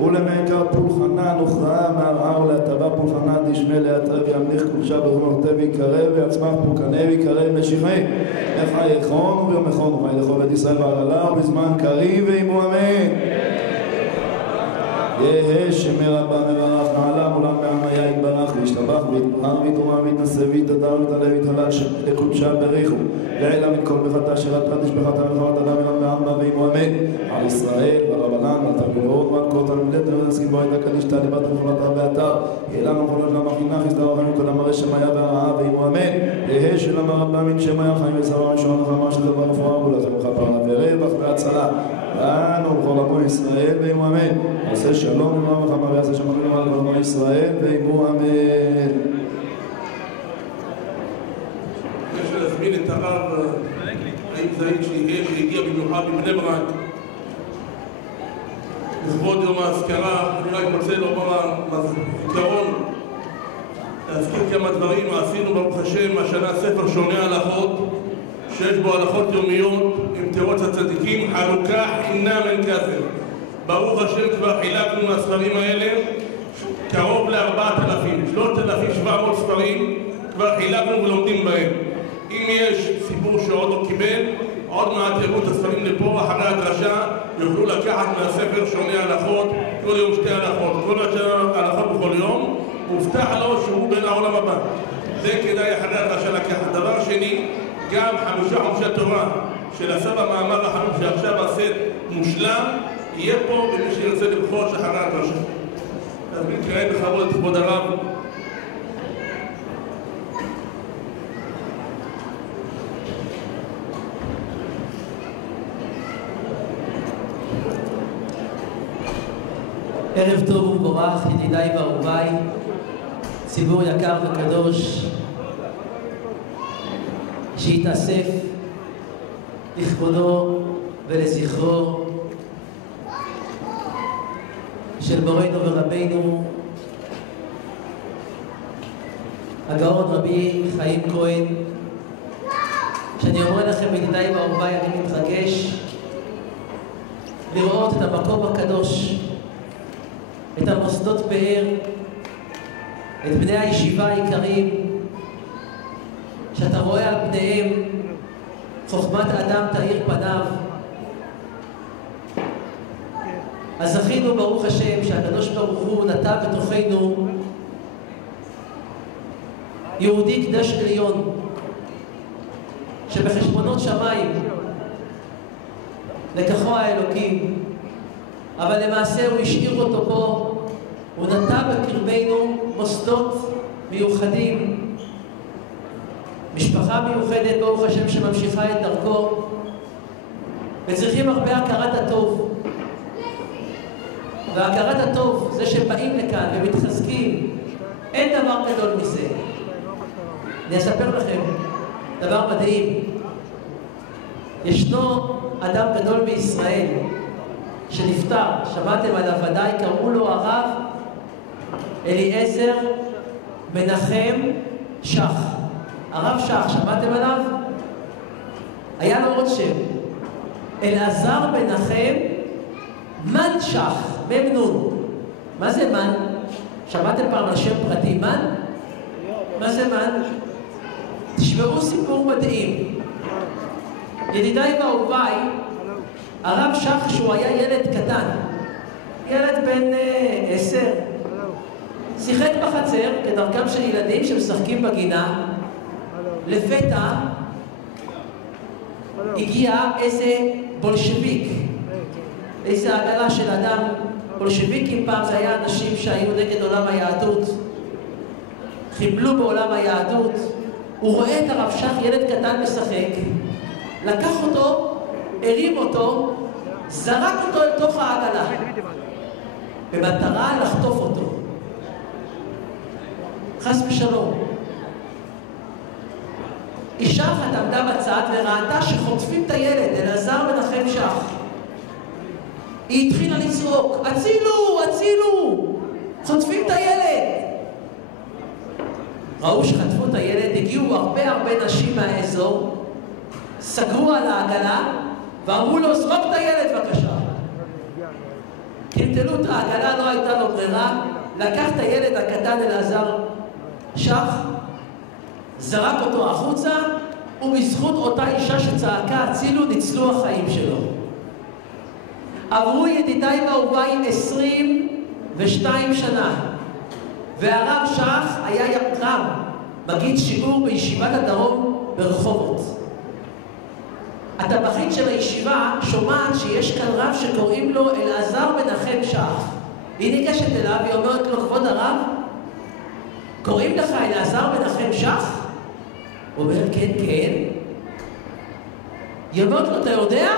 ולמעיקר פולחנה נוכרעה מהרעה ולהטבה פולחנה דשמי להטרב ימליך קודשה ברמורתה ויקרב ויצמח פולקנה ויקרב משיחי לחייכון וביומכון ובאי לכל בית ישראל בעגלה ובזמן קריב ואימו אמן יהא שמי רבה מברך נעלה מולם בעמיה יתברך וישתבח ויתבחר ויתרומה ויתנשא ויתהדר ויתעלה ויתהלל לקודשה בריחו לעילה מכל בחטא שירת חדש בחטא מלחמת אדם מלם בעמבה ואימו אמן על ישראל ברבנן ועל תרבולות ועל קורתן ולדת ונשכין בו הייתה קדישתה לבת המחולת הרבה אתר יהיה לנו חולות למחינה חסדה רחם מכל המראה שמיה והרעה ואימו אמן יהא שלמה רבה מן שמיה חיים וסבא ראשון וחמה של דבר רפואה ולכם כפרה ורווח והצלה לנו ולכל עמו ישראל ואימו אמן עושה שלום ומראה וחמה ויעשה שמחים על כל עמו ישראל ואימו אמן. יש להזמין את הרב האם זהיד שהגיע במיוחד מבני ברק לכבוד יום האזכרה. אני רק רוצה לומר זיכרון להזכיר כמה דברים. עשינו ברוך השם השנה ספר שונה הלכות שיש בו הלכות יומיות עם תירוץ הצדיקים חלוקה חינם אין כסף. ברוך השם כבר חילקנו מהספרים האלה קרוב ל4,000 3,700 ספרים כבר חילקנו ולומדים בהם. אם יש ציבור שעוד לא קיבל, עוד מעט יראו את הספרים לפה אחרי הדרשה, יוכלו לקחת מהספר שונה הלכות, כל יום 2 הלכות, כל הלכות בכל יום, מובטח לו שהוא בין העולם הבא. זה כדאי אחרי הדרשה לקחת. דבר שני, גם 5 חומשי תורה של הסבא מאמר החנוך שעכשיו הסט מושלם, יהיה פה במי שירצה לבחוש אחרי הדרשה. תזמין כעת לכבוד את כבוד הרב. ערב טוב ומבורך ידידיי ואהוביי, ציבור יקר וקדוש שהתאסף לכבודו ולזכרו של מורנו ורבנו הגאון רבי חיים כהן, שאני אומר לכם ידידיי ואהוביי, אני מתרגש לראות את המקום הקדוש, את המוסדות באר, את בני הישיבה העיקריים, שאתה רואה על פניהם חוכמת האדם תאיר פניו. אז זכינו ברוך השם שהקדוש ברוך הוא נטע בתוכנו יהודי קדש עליון שבחשבונות שמיים לקחו האלוקים, אבל למעשה הוא השאיר אותו פה. הוא נטע בקרבנו מוסדות מיוחדים, משפחה מיוחדת ברוך השם שממשיכה את דרכו, וצריכים הרבה הכרת הטוב. והכרת הטוב זה שבאים לכאן ומתחזקים, אין דבר גדול מזה. אני אספר לכם דבר מדהים. ישנו אדם גדול בישראל שנפטר, שמעתם עליו ודאי, קראו לו הרב אליעזר מנחם שח. הרב שח, שמעתם עליו? היה לו עוד שם, אלעזר מנחם מן שח, ממנון. מה זה מן? שמעתם פעם על שם פרטי מן? מה זה מן? תשמעו סיפור מדהים. ידידיי ואהוביי, הרב שח, שהוא היה ילד קטן, ילד בן 10, שיחק בחצר כדרכם של ילדים שמשחקים בגינה. לפתע הגיע איזה בולשביק, איזה עגלה של אדם. בולשביקים פעם זה היה אנשים שהיו נגד עולם היהדות, חיבלו בעולם היהדות. הוא רואה את הרב שח, ילד קטן משחק, לקח אותו, הרים אותו, זרק אותו אל תוך העגלה במטרה לחטוף אותו, חס ושלום. אישה אחת עמדה בצד וראתה שחוטפים את הילד, אלעזר מנחם שח. היא התחילה לצעוק, הצילו, הצילו, חוטפים את הילד. ראו שחטפו את הילד, הגיעו הרבה נשים מהאזור, סגרו על העגלה ואמרו לו, זרוק את הילד בבקשה. טלטלו את העגלה, לא הייתה לו ברירה, לקח את הילד הקטן אלעזר שח, זרק אותו החוצה, ובזכות אותה אישה שצעקה הצילו, ניצלו החיים שלו. עברו ידידיי ואהוביי 22 שנה, והרב שח היה רב, מגיד שיעור בישיבת הדרום ברחובות. הטבחית של הישיבה שומעת שיש כאן רב שקוראים לו אלעזר מנחם שח. היא ניגשת אליו, היא אומרת לו, כבוד הרב, קוראים לך אלעזר מנחם שח? הוא אומר, כן, כן. היא אומרת לו, אתה יודע?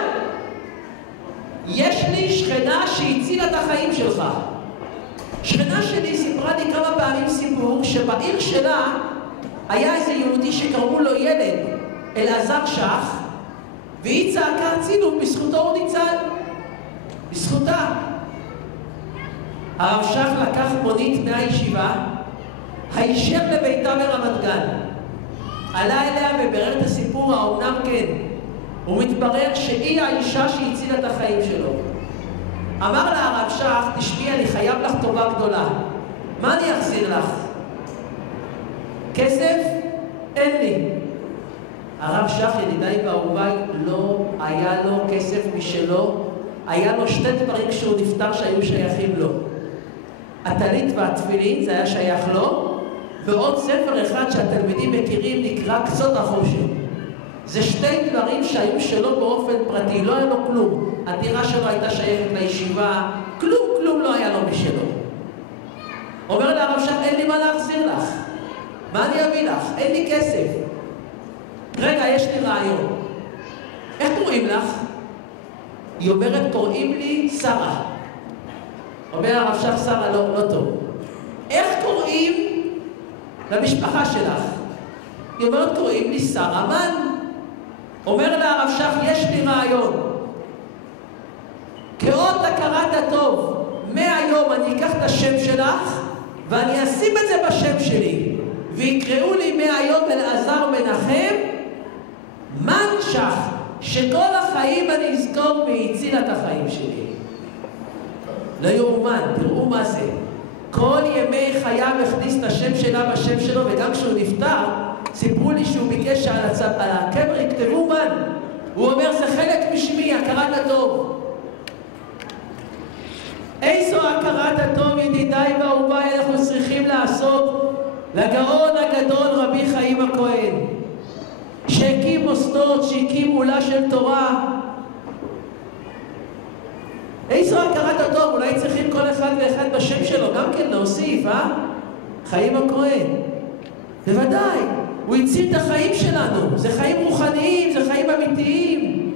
יש לי שכנה שהצילה את החיים שלך. שכנה שלי סיפרה לי כמה פעמים סיפור שבעיר שלה היה איזה יהודי שקראו לו ילד אלעזר שח, והיא צעקה הצילו, בזכותו הוא ניצל. בזכותה. הרב שח לקח מונית מהישיבה, הישר לביתה ברמת גן. עלה אליה וברר את הסיפור, האומנם כן. הוא מתברר שהיא האישה שהצילה את החיים שלו. אמר לה הרב שח, תשמעי, אני חייב לך טובה גדולה. מה אני אחזיר לך? כסף? אין לי. הרב שח, ידידיי ואהוביי, לא היה לו כסף משלו. היה לו שתי דברים כשהוא נפטר שהיו שייכים לו. הטלית והתפילין, זה היה שייך לו, ועוד ספר אחד שהתלמידים מכירים נקרא קצות החושן. זה שתי דברים שהיו שלו באופן פרטי, לא היה לו כלום. הדירה שלו הייתה שייכת לישיבה, כלום לא היה לו משלו. אומר לה הרב שח, אין לי מה להחזיר לך. מה אני אביא לך? אין לי כסף. רגע, יש לי רעיון. איך קוראים לך? היא אומרת, קוראים לי שרה. אומר הרב שח, שרה, לא טוב. איך קוראים למשפחה שלך? היא אומרת, קוראים לי שרה מן. אומר לה הרב שח, יש לי רעיון. כאות הכרת הטוב, מהיום אני אקח את השם שלך ואני אשים את זה בשם שלי, ויקראו לי מהיום אלעזר מנחם מן שח, שכל החיים אני אזכור והצילה את החיים שלי. לא יאומן, תראו מה זה. כל ימי חייו הכניס את השם שלה בשם שלו, וגם כשהוא נפטר סיפרו לי שהוא ביקש על הקבר יכתבו מן. הוא אומר, זה חלק משמי, הכרת הטוב. איזו הכרת הטוב, ידידיי ואהוביי, אנחנו צריכים לעשות לגאון הגדול רבי חיים הכהן, שהקים מוסדות, שהקים מולה של תורה. איזו הכרת הטוב, אולי צריכים כל אחד ואחד בשם שלו גם כן להוסיף, חיים הכהן. בוודאי, הוא הציל את החיים שלנו, זה חיים רוחניים, זה חיים אמיתיים.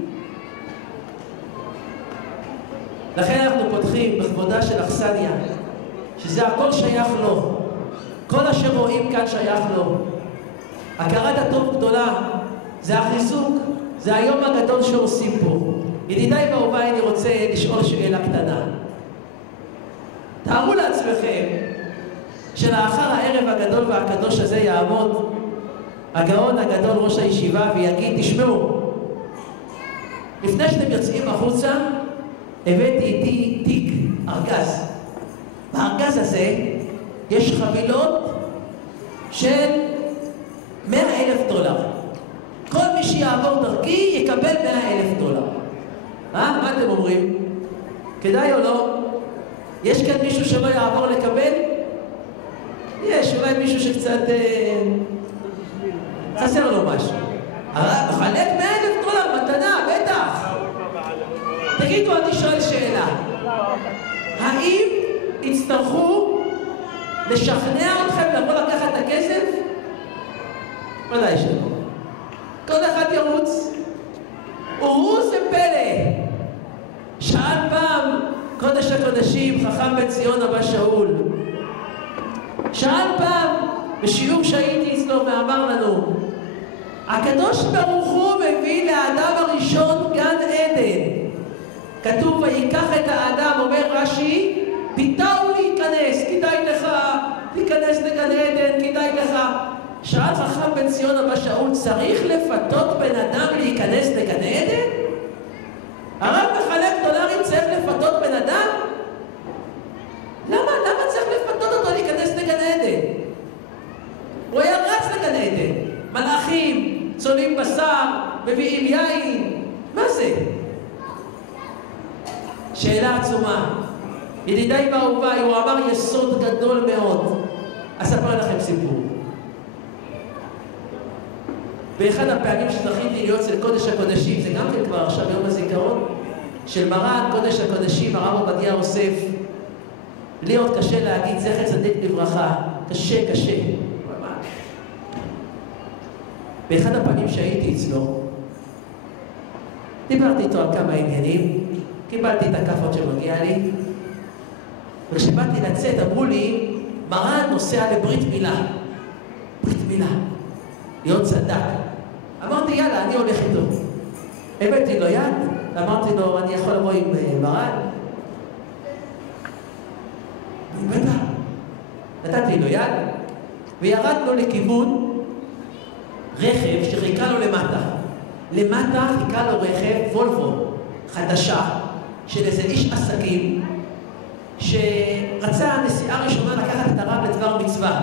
לכן אנחנו פותחים בכבודה של אכסניה, שזה הכל שייך לו. כל אשר רואים כאן שייך לו. הכרת הטוב גדולה, זה החיזוק, זה היום הגדול שעושים פה. ידידיי ואהוביי, אני רוצה לשאול שאלה קטנה. תארו לעצמכם שלאחר הערב הגדול והקדוש הזה יעמוד הגאון הגדול ראש הישיבה ויגיד, תשמעו, לפני שאתם יוצאים החוצה, הבאתי איתי תיק ארגז. בארגז הזה יש חבילות של $100,000. כל מי שיעבור דרכי יקבל $100,000. מה אתם אומרים? כדאי או לא? יש כאן מישהו שלא יעבור לקבל? יש, אולי מישהו שקצת חסר לו משהו. מחלק $100,000 מתנה, בטח. תגידו, אני שואל שאלה. האם יצטרכו לשכנע אתכם לבוא לקחת את הכסף? ודאי שלא. כל אחד ירוץ. וראו זה פלא. שאל פעם קודש הקודשים, חכם בן ציון אבא שאול. שאל פעם בשיעור שהייתי אצלו ואמר לנו, הקדוש ברוך הוא מביא לאדם הראשון גן עדן. כתוב, ויקח את האדם, אומר רש"י, פיתהו להיכנס, כדאי לך, להיכנס לגן עדן, כדאי לך. שאל חכם בן ציון אבא שאול, צריך לפתות בן אדם להיכנס לגן עדן? הרב מחלק דולרים, צריך לפתות לפתות בן אדם? למה צריך לפתות אותו להיכנס לגן עדן? הוא היה רץ לגן עדן. מלאכים, צולים בשר, מביאים יין. מה זה? שאלה עצומה. ידידיי ואהוביי, הוא אמר יסוד גדול מאוד. אספר לכם סיפור. באחד הפעמים שזכיתי להיות אצל קודש הקודשים, זה גם כן כבר עכשיו יום הזיכרון, של מרן קודש הקודשים, הרב עובדיה יוסף. לי עוד קשה להגיד זכר צדיק לברכה. קשה. באחד הפעמים שהייתי אצלו, דיברתי איתו על כמה עניינים, קיבלתי את הכפות שמגיע לי, וכשבאתי לצאת אמרו לי, מרן נוסע לברית מילה. ברית מילה. להיות צדק. אמרתי, יאללה, אני הולך איתו. הבאתי לו יד, אמרתי לו, אני יכול לבוא עם מרן? בטח. נתתי לו יד, וירדנו לכיוון רכב שחיכה לו למטה. למטה חיכה לו רכב וולבו חדשה של איזה איש עסקים שרצה הנסיעה הראשונה לקחת את הרב לדבר מצווה.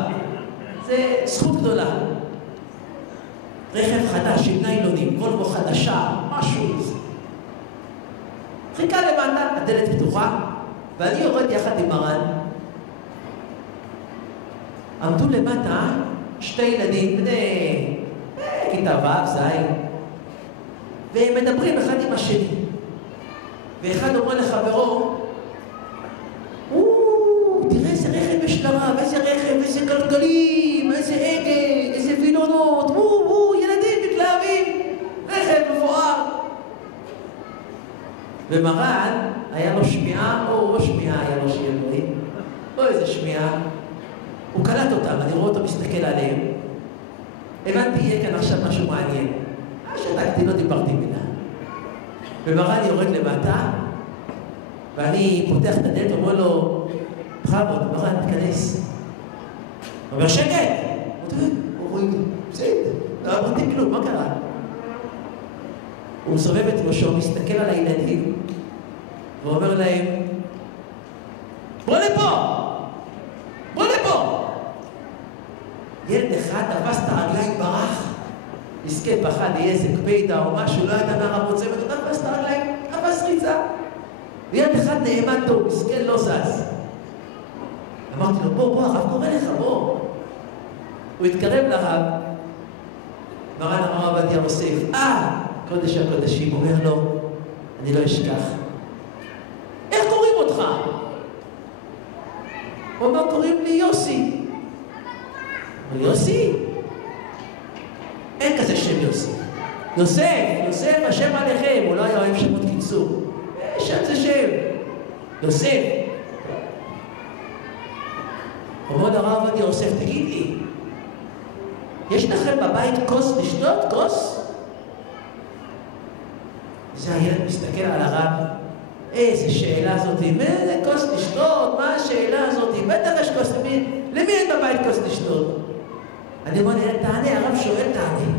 זה זכות גדולה. רכב חדש עם ניילונים, וולבו חדשה, משהו. חיכה למטה, הדלת פתוחה, ואני יורד יחד עם מרן. עמדו למטה שתי ילדים בני כיתה ו' ז', והם מדברים אחד עם השני. ואחד אומר לחברו, תראה איזה רכב יש לרב, איזה רכב, איזה גלגלים, איזה הגה, איזה וילונות, ילדים מתלהבים, רכב מפואר. ומרן היה לו שמיעה, או שמיעה היה לו שירים, או איזה שמיעה. הוא קלט אותם, אני רואה אותו מסתכל עליהם. הבנתי, יהיה כאן עכשיו משהו מעניין. שתקתי, לא דיברתי מילה. ומרן יורד למטה, ואני פותח את הדלת, אומר לו, בכבוד, מרן, תכנס. הוא אומר, שקט! הוא אומר, בסדר, לא אמרתי כלום, מה קרה? הוא מסובב את ראשו, מסתכל על הילדים, ואומר להם, בוא לפה! בוא לפה! ילד אחד תפס את הרגליים ברח, מסכן פחד, יהיה איזה קפידה או משהו, לא הייתה נערה מוצא, ואתה תפס את הרגליים, תפס ריצה. וילד אחד נעמד טוב, מסכן לא זז. אמרתי לו, בוא, הרב קורא לך, בוא. הוא התקרב לרב, מרן הרב עובדיה יוסף, קודש הקודשים, אומר לו, אני לא אשכח. איך קוראים אותך? הוא אומר, קוראים לי יוסי. אבל יוסי? אין כזה שם יוסי. יוסף, השם עליכם. הוא לא היה אוהב שמות קיצור. שם זה שם. יוסף. אומר לרב עובדיה יוסף, תגיד לי, יש לכם בבית כוס לשתות? כוס? זה הילד מסתכל על הרב, איזה שאלה זאת, איזה כוס לשתות? מה השאלה הזאת? בטח יש כוס, למי אין בבית כוס לשתות? אני אומר, תענה, הרב שואל, תענה.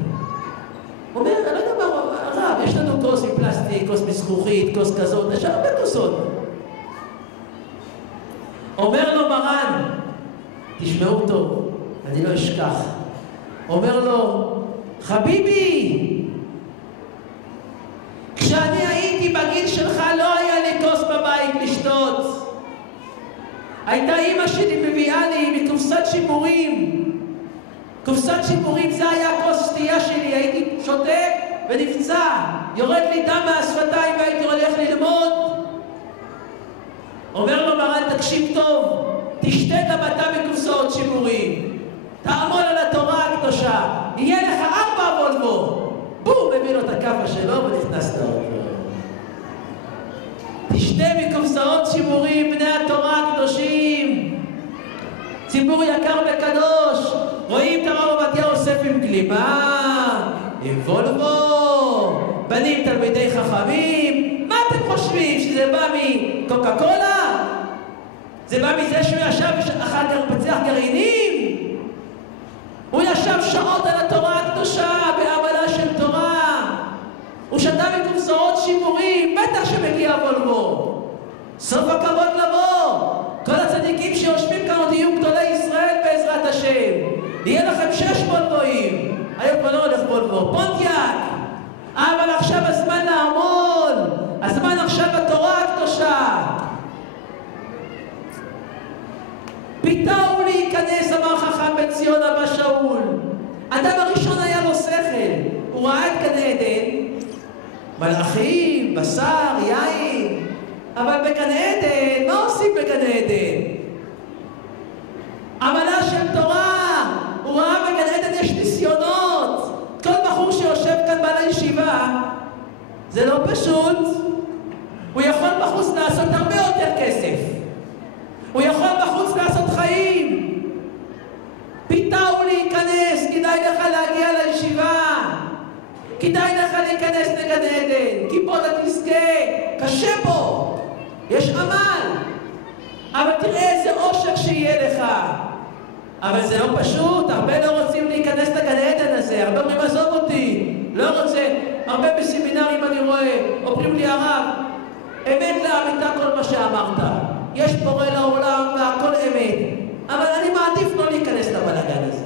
הוא אומר, אני לא יודע מה, הרב, יש לנו כוס עם פלסטיק, כוס מזכוכית, כוס כזאת, יש הרבה כוסות. אומר לו מרן, תשמעו טוב, אני לא אשכח. אומר לו, חביבי, כשאני הייתי בגיל שלך לא היה לי כוס בבית לשתות. הייתה אמא שלי מביאה לי מקופסת שימורים. קופסת שימורים זה היה כוס שתייה שלי, הייתי שותה ונפצע. יורד לי דם מהשפתיים והייתי הולך ללמוד. אומר לו מרן, תקשיב טוב, תשתה גם אתה מקופסאות שימורים. תעמול על התורה הקדושה, יהיה לך 4 וולבו. בום, מביא לו את הקפה שלו ונכנס לאוטו. תשתה מקופסאות שימורים, בני התורה הקדושים. ציבור יקר וקדוש. רואים את הרב עובדיה יוסף עם גלימה, עם וולבו, בנים תלמידי חכמים. מה אתם חושבים? שזה בא מקוקה קולה? זה בא מזה שהוא ישב אחר כך פצח גרעינים? הוא ישב שעות על התורה הקדושה, בעמלה של תורה. הוא שתה מקופסאות שימורים, בטח שמגיע וולבו. סוף הכבוד לבוא. כל הצדיקים שיושבים כאן עוד יהיו גדולי ישראל בעזרת השם. יהיה לכם 6 וולבואים. היום כבר לא הולך וולבו, פונטיאק. אבל עכשיו הזמן לעמול. הזמן עכשיו בתורה הקדושה. פיתהו להיכנס, אמר חכם בן ציון אבא שאול. אדם הראשון היה לו שכל. הוא ראה את גן עדן, מלאכים, בשר, יין. אבל בגן עדן, מה עושים בגן עדן? עמלה של תורה. הוא ראה בגן עדן יש ניסיונות. כל בחור שיושב כאן בעל הישיבה, זה לא פשוט. הוא יכול בחוץ לעשות הרבה יותר כסף. הוא יכול בחוץ לעשות חיים. פיתהו להיכנס, כדאי לך להגיע לישיבה. כדאי לך להיכנס לגן עדן, כי פה אתה תזכה. קשה פה. יש עמל. אבל תראה איזה אושר שיהיה לך. אבל זה לא פשוט. הרבה לא רוצים להיכנס לגן עדן הזה. הרבה אומרים עזוב אותי. לא רוצה. הרבה בסמינרים אני רואה. אומרים לי הרב, אמת לאמיתה כל מה שאמרת. יש בורא לעולם והכל אמת. אבל אני מעדיף לא להיכנס לבלגן הזה.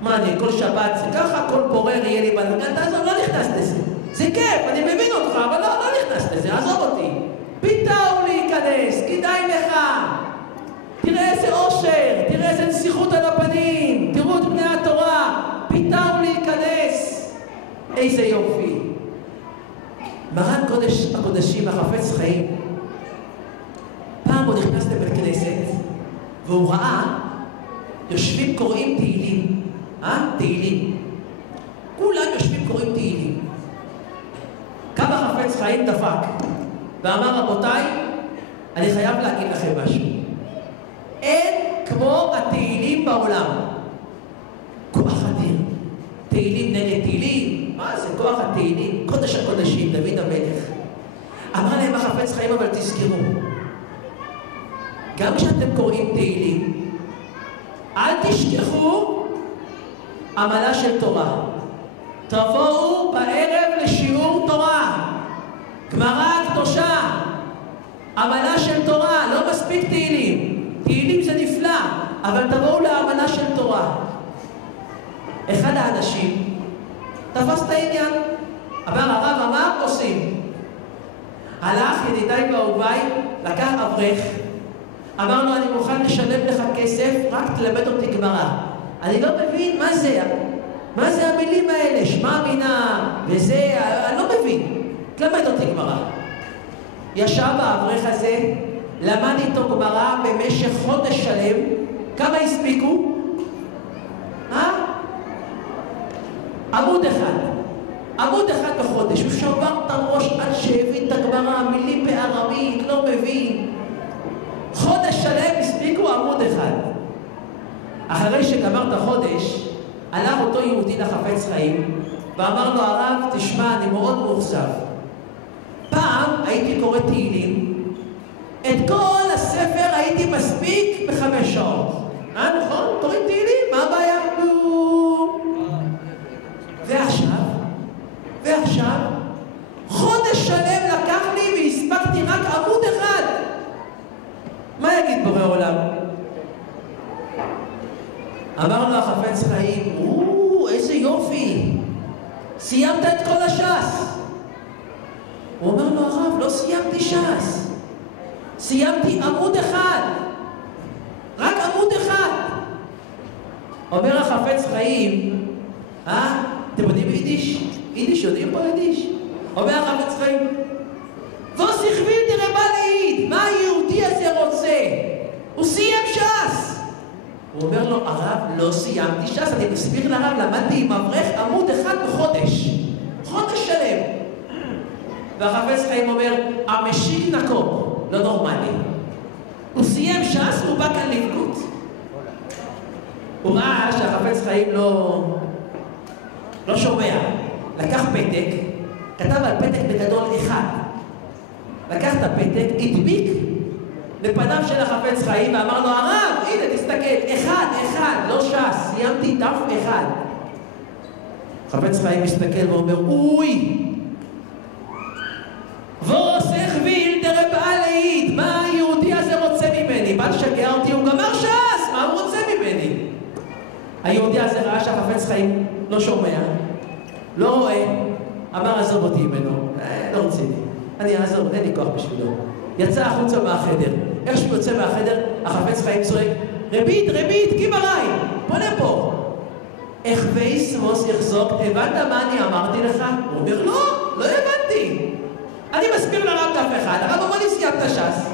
מה אני, כל שבת זה ככה, כל בורר יהיה לי בלגן, אז אני לא נכנס לזה. זה כיף, אני מבין אותך, אבל לא נכנס לזה, עזוב אותי. פיתהו להיכנס, כדאי לך. תראה איזה אושר, תראה איזה נסיכות על הפנים, תראו את בני התורה. פיתהו להיכנס. איזה יופי. מרן קודש הקודשים, החפץ חיים, פעם הוא נכנס לבית כנסת, והוא ראה, יושבים קוראים תהילים. תהילים. כולם יושבים קוראים תהילים. כמה חפץ חיים דפק, ואמר רבותיי, אני חייב להגיד לכם משהו. אין כמו התהילים בעולם. כוח אדיר. תהילים נגד תהילים. מה זה כוח התהילים? קודש הקודשים, דוד המלך. אמר להם החפץ חיים, אבל תזכרו, גם כשאתם קוראים תהילים, אל תשכחו עמלה של תורה. תבואו בערב לשיעור תורה. גמרא הקדושה. עמלה של תורה, לא מספיק תהילים. תהילים זה נפלא, אבל תבואו לעמלה של תורה. אחד האנשים תפס את העניין. הרב אמר, עושים. הלך ידידיי ואהוביי, לקח אברך. אמר לו, אני מוכן לשלם לך כסף, רק תלמד אותי גמרא. אני לא מבין מה זה. מה זה המילים האלה? שמע מינה וזה, אני לא מבין. תלמד אותי גמרא. ישב האברך הזה, למד איתו גמרא במשך חודש שלם. כמה הספיקו? עמוד אחד. עמוד אחד בחודש. הוא שבר את הראש עד שהבין את הגמרא, מילים בארמית, לא מבין. חודש שלם הספיקו עמוד אחד. אחרי שגמר את החודש, הלך אותו יהודי לחפץ חיים, ואמר לו, הרב, תשמע, אני מאוד מאוכזב. פעם הייתי קורא תהילים, את כל הספר הייתי מספיק ב5 שעות. נכון? קוראים תהילים, מה הבעיה? ועכשיו, חודש שלם לקח לי והספקתי רק עמוד אחד. מה יגיד בורא עולם? אמר לו החפץ חיים, איזה יופי, סיימת את כל הש"ס. הוא אומר לו, הרב, לא סיימתי ש"ס, סיימתי עמוד אחד, רק עמוד אחד. אומר החפץ חיים, אתם יודעים יידיש? יידיש, יודעים פה יידיש? אומר החפץ חיים, ווס איך וויל דר רב להעיד, מה היהודי הזה רוצה? הוא סיים ש"ס. הוא אומר לו, הרב, לא סיימתי ש"ס, אני מסביר לרב, למדתי עם אברך עמוד אחד בחודש. חודש שלם. והחפץ חיים אומר, המשיק נקו, לא נורמלי. הוא סיים ש"ס, הוא בא כאן לבגות. הוא ראה שהחפץ חיים לא שומע. לקח פתק, כתב על פתק בגדול אחד. לקח את הפתק, הדביק לפניו של החפץ חיים ואמר לו, הרב, הנה תסתכל, אחד, לא ש"ס, סיימתי דף אחד. חפץ חיים מסתכל ואומר, ווס איך וויל דר רב היהודי הזה ראה שהחפץ חיים לא שומע, לא רואה, אמר עזוב אותי ממנו, לא רוצה לי, אני אעזוב, אין לי כוח בשבילו. יצא החוצה מהחדר, איך שהוא יוצא מהחדר, החפץ חיים צועק, רבית, קימריי, בוא לפה. איך וייסמוס יחזוק, הבנת מה אני אמרתי לך? הוא אומר, לא הבנתי. אני מסביר לרב דף אחד, הרב אומר לי סיימת ש"ס.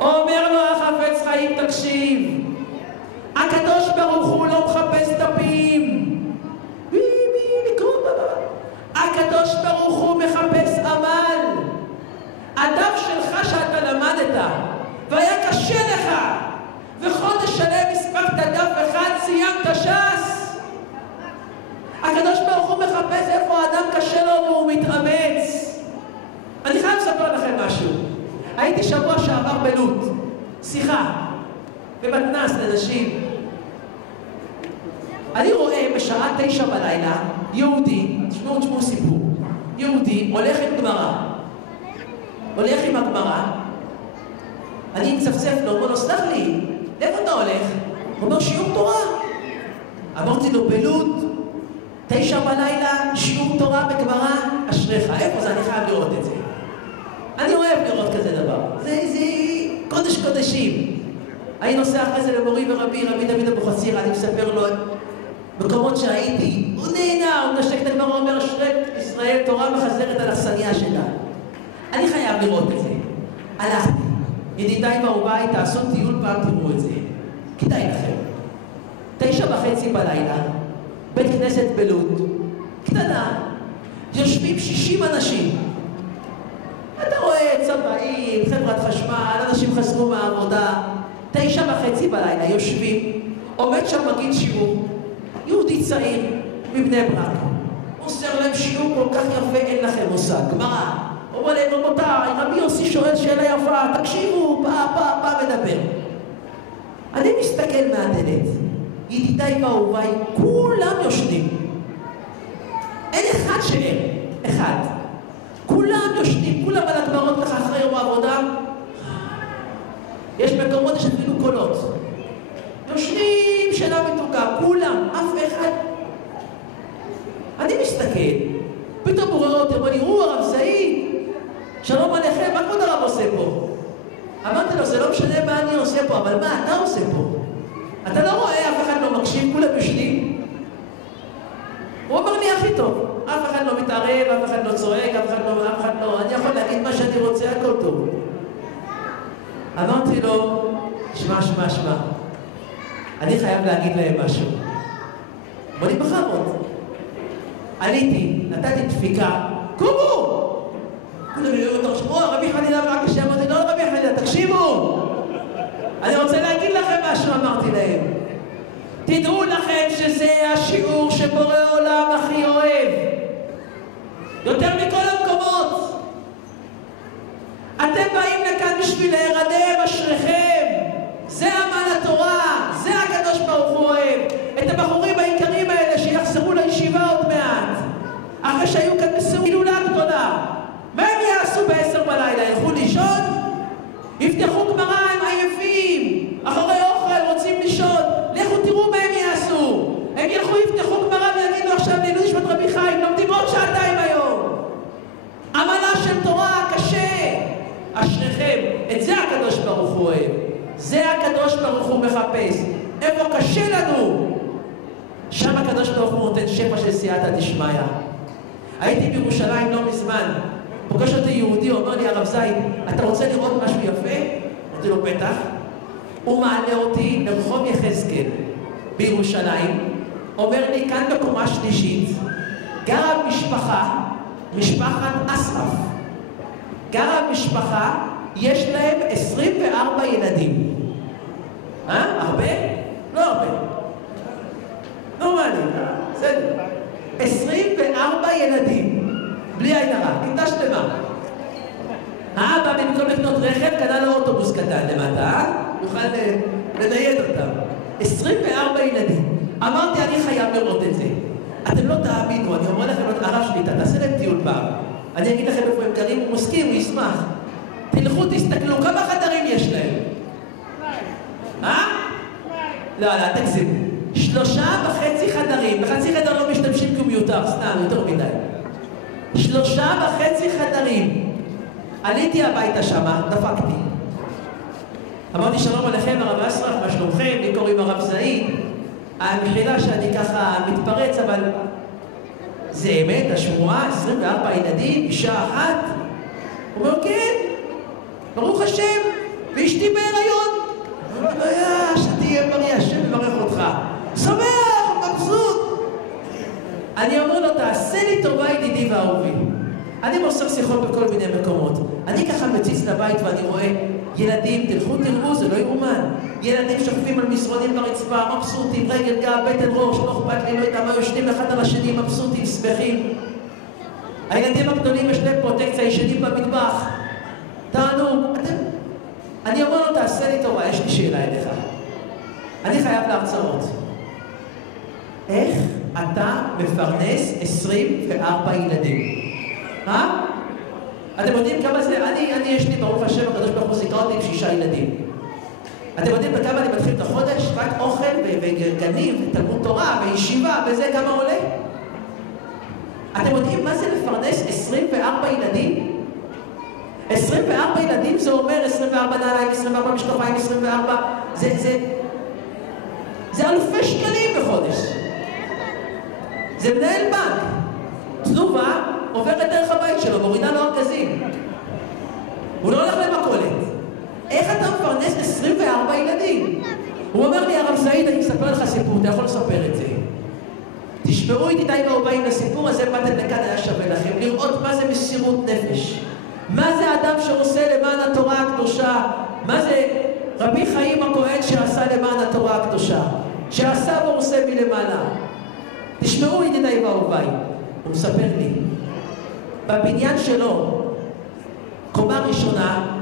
אומר לו החפץ חיים, תקשיב, הקדוש ברוך הוא לא מחפש דפים. הקדוש ברוך הוא מחפש עמל. הדף שלך שאתה למדת, והיה קשה לך, וחודש שלם הספקת דף אחד, סיימת ש"ס. הקדוש ברוך הוא מחפש איפה האדם קשה לו והוא מתאמץ. אני חייב לספר לכם משהו. הייתי שבוע שעבר בלוד, שיחה, במתנ"ס לנשים. אני רואה בשעה 9 בלילה, יהודי, תשמעו סיפור, יהודי הולך עם גמרא. הולך עם הגמרא, אני מצפצף לו, אומר לו, סלח לי, לאיפה אתה הולך? הוא אומר, שיעור תורה. אמרתי לו, בלוד, 9 בלילה, שיעור תורה בגמרא, אשריך. איפה זה? אני חייב לראות את זה. אני אוהב לראות כזה דבר. זה קודש קודשים. אני נוסע אחרי זה למורי ורבי דוד אבוחצירא, אני מספר לו מקומות שהייתי, הוא נהנה, הוא נשק את הגמרא, אומר, אשרת ישראל, תורה מחזרת על הסניה שלה. אני חייב לראות את זה. הלכתי. ידידיי באוביי, תעשו טיול פעם, תראו את זה. כדאי לכם. 9:30 בלילה, בית כנסת בלוד, קטנה, יושבים 60 אנשים. אתה רואה צבעים, חברת חשמל, אנשים חזרו מהעבודה. 9:30 בלילה, יושבים, עומד שם מגיד שיעור, יהודי צעיר, מבני ברק. עושה להם שיעור כל כך יפה, אין לכם מושג. גמרא. אומר להם, רבותיי, רבי יוסי שואל שאלה יפה, תקשיבו, בא מדבר. אני מסתכל מהדלת, ידידיי באהוביי, כולם יושנים. אין אחד שער, אחד. כולם יושנים, כולם על הגמרות ככה אחרי יום העבודה. יש מקומות שתבינו קולות. יושנים שאלה מתוקה, כולם, אף אחד. אני מסתכל, פתאום הוא רואה אותם, אני רואה הרב סעיד, שלום עליכם, מה כבוד הרב עושה פה? אמרתי לו, זה לא משנה מה אני עושה פה, אבל מה אתה עושה פה? אתה לא רואה, אף אחד לא מקשיב, כולם יושנים? הוא אומר לי הכי טוב, אף אחד לא מתערב, אף אחד לא צועק, אף אחד לא, אני יכול להגיד מה שאני רוצה, הכל טוב. אמרתי לו, שמע, אני חייב להגיד להם משהו. בוא לי בכבוד. עליתי, נתתי דפיקה, קומו! כולם יראו אותו, שמעו, רבי חנינה ורק השם, אמרתי, לא רבי חנינה, תקשיבו! אני רוצה להגיד לכם משהו, אמרתי להם. תדעו לכם שזה השיעור שבורא עולם הכי אוהב. יותר מכל המקומות. אתם באים לכאן בשביל להירדם, אשריכם. זה עמל התורה, זה הקדוש ברוך הוא אוהב. את הבחורים העיקרים האלה שיחזרו לישיבה עוד מעט. אחרי שהיו כאן בסעודה הילולה גדולה. מה הם יעשו ב10 בלילה? ילכו לישון? יפתחו גמרא, הם עייפים. אחרי אוכל רוצים לישון. לכו תראו מה הם יעשו. הם ילכו, יפתחו גמרא ויגידו עכשיו לעילוי נשמת רבי חיים, לומדים עוד שעתיים היום. עמלה של תורה קשה. אשריכם, את זה הקדוש ברוך הוא אוהב. זה הקדוש ברוך הוא מחפש. איפה קשה לנו? שם הקדוש ברוך הוא נותן שפע של סייעתא דשמיא. הייתי בירושלים לא מזמן. פוגש אותי יהודי, הוא אומר לי, הרב זית, אתה רוצה לראות משהו יפה? אמרתי לו, בטח. הוא מעלה אותי לרחוב יחזקאל בירושלים. אומר לי, כאן בקומה שלישית, גרה משפחת אסרף. גרה משפחה, יש להם 24 ילדים. הרבה? לא הרבה. נורמלי, בסדר. 24 ילדים, בלי עין הרע, כיתה שלמה. האבא במקום לקנות רכב, קנה לו אוטובוס קטן למטה, יוכל לנייד אותם. 24 ילדים. אמרתי, אני חייב לראות את זה. אתם לא תאמינו, אני אומר לכם, הרב שליטה, תעשה להם טיול פעם. אני אגיד לכם איפה הם גרים, הוא מסכים, הוא ישמח. תלכו, תסתכלו, כמה חדרים יש להם? לא, תגזים. 3.5 חדרים, בחצי חדר לא משתמשים כי הוא מיותר, סתם, יותר מדי. 3.5 חדרים. עליתי הביתה שמה, דפקתי. אמרתי שלום עליכם הרב אסרף, מה שלומכם? לי קוראים הרב זעיד. המחילה שאני ככה מתפרץ, אבל זה אמת, השמועה, 24 ילדים, אישה אחת. הוא אומר, כן, ברוך השם, ואשתי בהיריון. שתהיה בריא, השם מברך אותך. שמח, מבסוט. אני אומר לו, תעשה לי טובה ידידי ואהובי. אני מוסר שיחות בכל מיני מקומות. אני ככה מציץ לבית ואני רואה ילדים, תראו, זה לא יאומן. ילדים שוכבים על מסרונים ברצפה, מבסוטים, רגל גב, בטן ראש, לא אכפת לי, לא יודע מה, יושבים אחד על השני, מבסוטים, שמחים. הילדים הגדולים יש להם פרוטקציה, ישנים במטבח. תענו, אני אומר לו, תעשה לי טובה, יש לי שאלה אליך. אני חייב להרצאות. איך אתה מפרנס 24 ילדים? אתם יודעים כמה זה? אני יש לי, ברוך השם, הקדוש ברוך הוא זיכה אותי עם 6 ילדים. אתם יודעים בכמה אני מתחיל את החודש? רק אוכל וגנים ותלמוד תורה וישיבה וזה כמה עולה? אתם יודעים מה זה לפרנס 24 ילדים? 24 ילדים זה אומר 24 נעליים, 24 משקפיים, 24... זה אלפי שקלים בחודש. זה מנהל בנק. תנובה עוברת דרך הבית שלו, מורידה לו ארגזים. הוא לא הולך למכולת. איך אתה מפרנס 24 ילדים? הוא אומר לי, הרב זעיד, אני אספר לך סיפור, אתה יכול לספר את זה. תשמעו איתי די מהובאים לסיפור הזה, באתם לכאן, היה שווה לכם, לראות מה זה מסירות נפש. מה זה אדם שעושה למען התורה הקדושה? מה זה רבי חיים הכהן שעשה למען התורה הקדושה? שעשה ועושה מלמעלה. תשמעו ידידיי ואהוביי. הוא מספר לי, בבניין שלו, קומה ראשונה,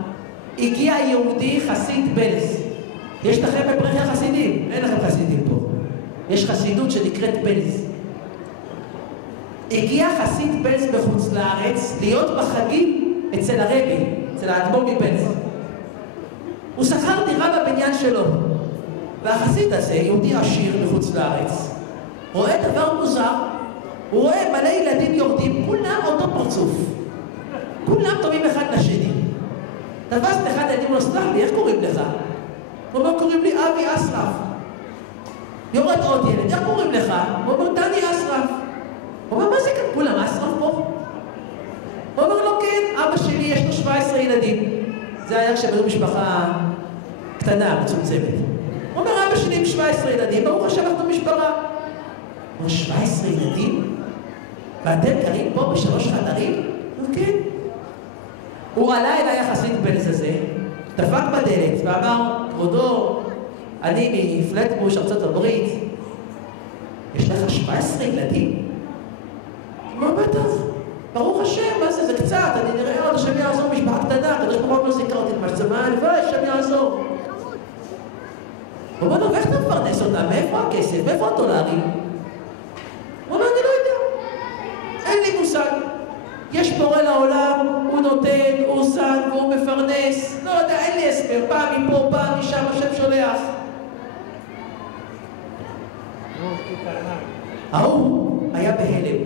הגיע יהודי חסיד בלז. יש לכם בברכה חסידים? אין לכם חסידים פה. יש חסידות שנקראת בלז. הגיע חסיד בלז בחוץ לארץ להיות בחגים אצל הרבי, אצל האדמו"ר מבלז. הוא שכר דירה בבניין שלו. והחסיד הזה, יהודי עשיר בחוץ לארץ, רואה דבר מוזר. הוא רואה מלא ילדים יורדים, כולם אותו פרצוף. כולם טובים אחד לשני. תפס את אחד הילדים, הוא סלח לי, איך קוראים לך? הוא אומר, קוראים לי אבי אסרף. יורד עוד ילד, איך קוראים לך? הוא אומר, דני אסרף. הוא אומר, מה זה כאן? כולם אסרף פה? הוא אומר לו, כן, אבא שלי יש לו 17 ילדים. זה היה כשבנו משפחה קטנה, מצומצמת. הוא אומר, אבא שלי עם 17 ילדים, ברוך השם אנחנו משפחה. הוא אומר, 17 ילדים? ואתם גרים פה ב3 חדרים? כן. הוא עלה אליי החסיד בלז הזה, דפק בדלת ואמר, כבודו, אני מפלטבוש, ארצות הברית, יש לך 17 ילדים? הוא אומר, בטח, ברוך השם, מה זה? זה קצת, אני נראה עוד, השם יעזור, משפחה קטנה, הקדוש ברוך הוא לא זיכה אותי את מה שצריך, הלוואי, השם יעזור. הוא אומר לו, ואיך אתה מפרנס אותה? מאיפה הכסף? מאיפה הדולרים? הוא אומר, אני לא יודע. אין לי מושג. יש בורא לעולם, הוא נותן, הוא שם, והוא מפרנס. לא יודע, אין לי הסבר. פעם מפה, פעם משם, השם שולח. ההוא היה בהלם.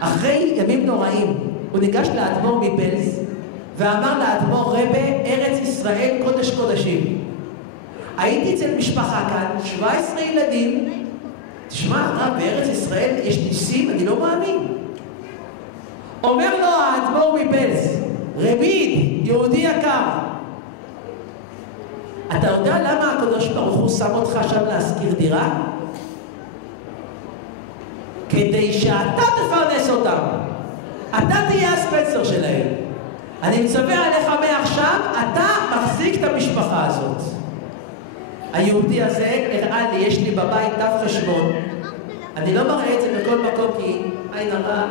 אחרי ימים נוראים, הוא ניגש לאדמו"ר מבלז, ואמר לאדמו"ר, רבי, ארץ ישראל קודש קודשים. הייתי אצל משפחה כאן, 17 ילדים. תשמע, רב, בארץ ישראל יש ניסים, אני לא מאמין. אומר לו האדמו"ר מבלז, רביד, יהודי יקר, אתה יודע למה הקדוש ברוך הוא שם אותך שם להשכיר דירה? כדי שאתה תפרנס אותם. אתה תהיה הספנסר שלהם. אני מצווה עליך מעכשיו, אתה מחזיק את המשפחה הזאת. היהודי הזה הראה לי, יש לי בבית דף חשבון. אני לא מראה את זה בכל מקום כי עין הרע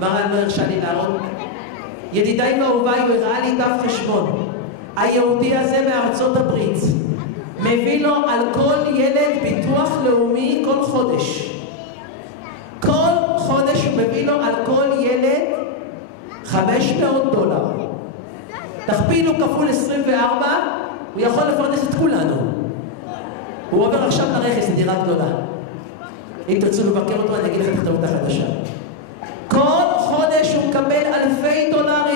מראה לא הרשה לי להראות. ידידיי ואהוביי, הוא הראה לי דף חשבון. היהודי הזה מארצות הברית מביא לו על כל ילד ביטוח לאומי כל חודש. כל חודש הוא מביא לו על כל ילד $500. תכפילו כפול 24, הוא יכול לפרנס את כולנו. הוא עובר עכשיו לרכס, לדירה גדולה. אם תרצו לבקר אותו, אני אגיד לכם את הכתובת החדשה. כל חודש הוא מקבל $אלפי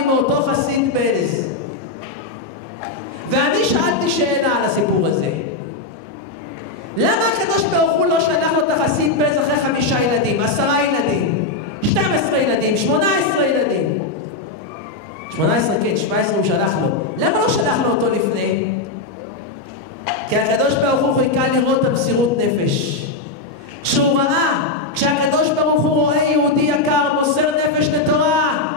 מאותו חסיד בעלז. ואני שאלתי שאלה על הסיפור הזה. למה הקדוש ברוך הוא לא שלח לו את החסיד בעלז אחרי 5 ילדים, 10 ילדים, 12 ילדים, 18 ילדים? 18 כן, 17 הוא שלח לו. למה לא שלח לו אותו לפני? כי הקדוש ברוך הוא חיכה לראות את המסירות נפש. כשהוא ראה, כשהקדוש ברוך הוא רואה יהודי יקר, מוסר נפש לתורה,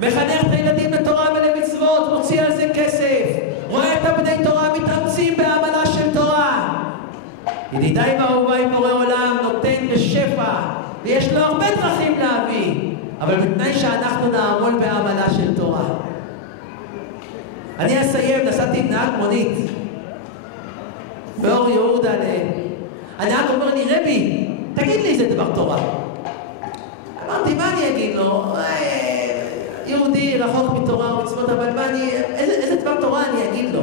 מחנך את הילדים לתורה ולמצוות, מוציא על זה כסף, רואה את הבני תורה מתאמצים בעמלה של תורה. ידידיי ואהוביי, בורא עולם נותן בשפע, ויש לו הרבה דרכים להביא, אבל בתנאי שאנחנו נעמול בעמלה של תורה. אני אסיים, נסעתי עם נהג מונית באור יהודה. הנהג אומר לי, רבי, תגיד לי איזה דבר תורה. אמרתי, מה אני אגיד לו? יהודי רחוק מתורה ומצוות, אבל איזה דבר תורה אני אגיד לו?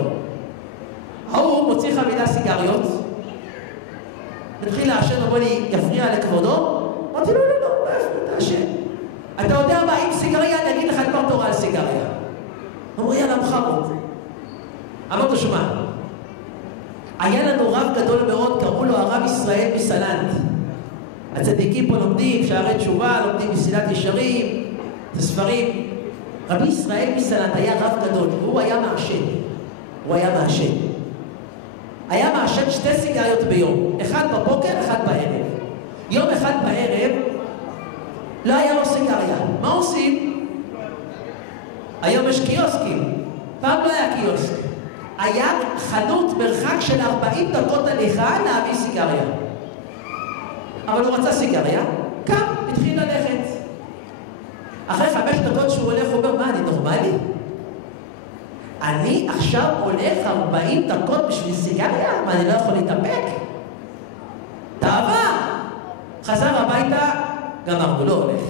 הוא מוציא חבילה סיגריות, מתחיל לעשן, אומר לי, יפריע לכבודו? אמרתי, לא, תעשן. אתה יודע מה, עם סיגריה אני אגיד לך דבר תורה על סיגריה. אמרו, יאללה, מחרות. אמרתי, שומע, היה לנו רב גדול מאוד, קראו לו הרב ישראל מסלנט. הצדיקים פה לומדים שערי תשובה, לומדים מסילת ישרים, את הספרים. רבי ישראל מסלנט היה רב גדול, והוא היה מעשן. היה מעשן 2 סיגריות ביום, 1 בבוקר, 1 בערב. יום אחד בערב לא היה לו סיגריה. מה עושים? היום יש קיוסקים, פעם לא היה קיוסק. היה חנות מרחק של 40 דקות הליכה להביא סיגריה. אבל הוא רצה סיגריה, קם, התחיל ללכת. אחרי 5 דקות שהוא הולך, הוא אומר, מה, אני נורמלי? אני עכשיו הולך 40 דקות בשביל סיגריה? מה, אני לא יכול להתאפק? תאווה! חזר הביתה, גמר, הוא לא הולך.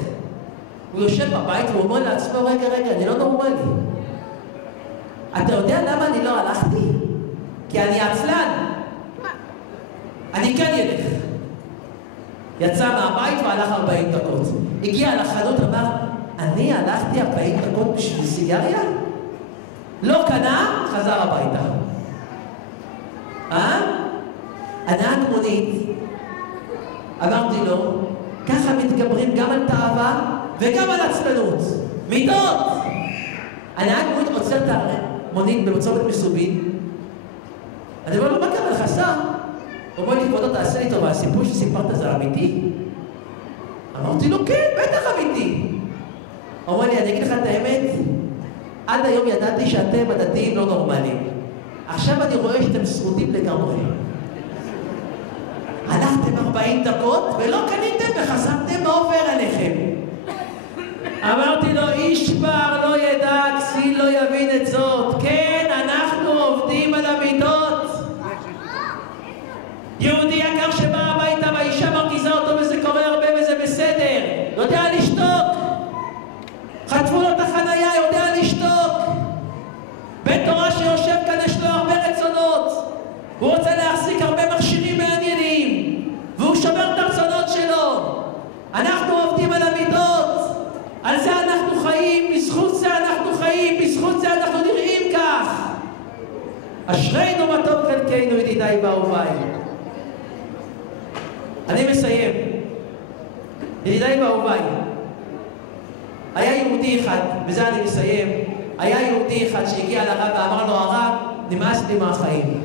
הוא יושב בבית והוא אומר לעצמו, רגע, אני לא נורמלי. אתה יודע למה אני לא הלכתי? כי אני עצלן. אני כן ילך. יצא מהבית והלך 40 דקות. הגיע לחנות, אמר, אני הלכתי 40 דקות בשביל סיגריה? לא קנה, חזר הביתה. הנהג מונית, אמרתי לו, ככה מתגברים גם על תאווה וגם על עצלנות. מידות! הנהג מונית עוצר את המונית בצומת מסובין. אני אומר לו, מה קרה לך, שר? הוא אומר לי, כבודו, תעשה לי טובה, הסיפור שסיפרת זה אמיתי? אמרתי לו, כן, בטח אמיתי. הוא אומר לי, אני אגיד לך את האמת, עד היום ידעתי שאתם הדתיים לא נורמליים. עכשיו אני רואה שאתם שרודים לגמרי. הלכתם 40 דקות ולא קניתם וחסמתם מה עובר עליכם. אמרתי לו, איש כבר לא ידע, כסיל לא יבין את זאת. כן, אנחנו עובדים על המידות. יהודי יקר שבא הביתה והאישה מרגיזה אותו וזה קורה הרבה וזה בסדר. יודע לשתוק. חטפו לו את החנייה, יודע לשתוק. בן תורה שיושב כאן יש לו הרבה רצונות. הוא רוצה להחזיק הרבה מכשירים מעניינים. והוא שובר את הרצונות שלו. אנחנו עובדים על המידות. על זה אנחנו חיים, בזכות זה אנחנו חיים, בזכות זה אנחנו נראים כך. אשרינו מה טוב חלקנו, ידידיי ואהוביי. אני מסיים. ידידיי ואהוביי, היה יהודי אחד, בזה אני מסיים, היה יהודי אחד שהגיע לרב ואמר לו, הרב, נמאס לי מהחיים.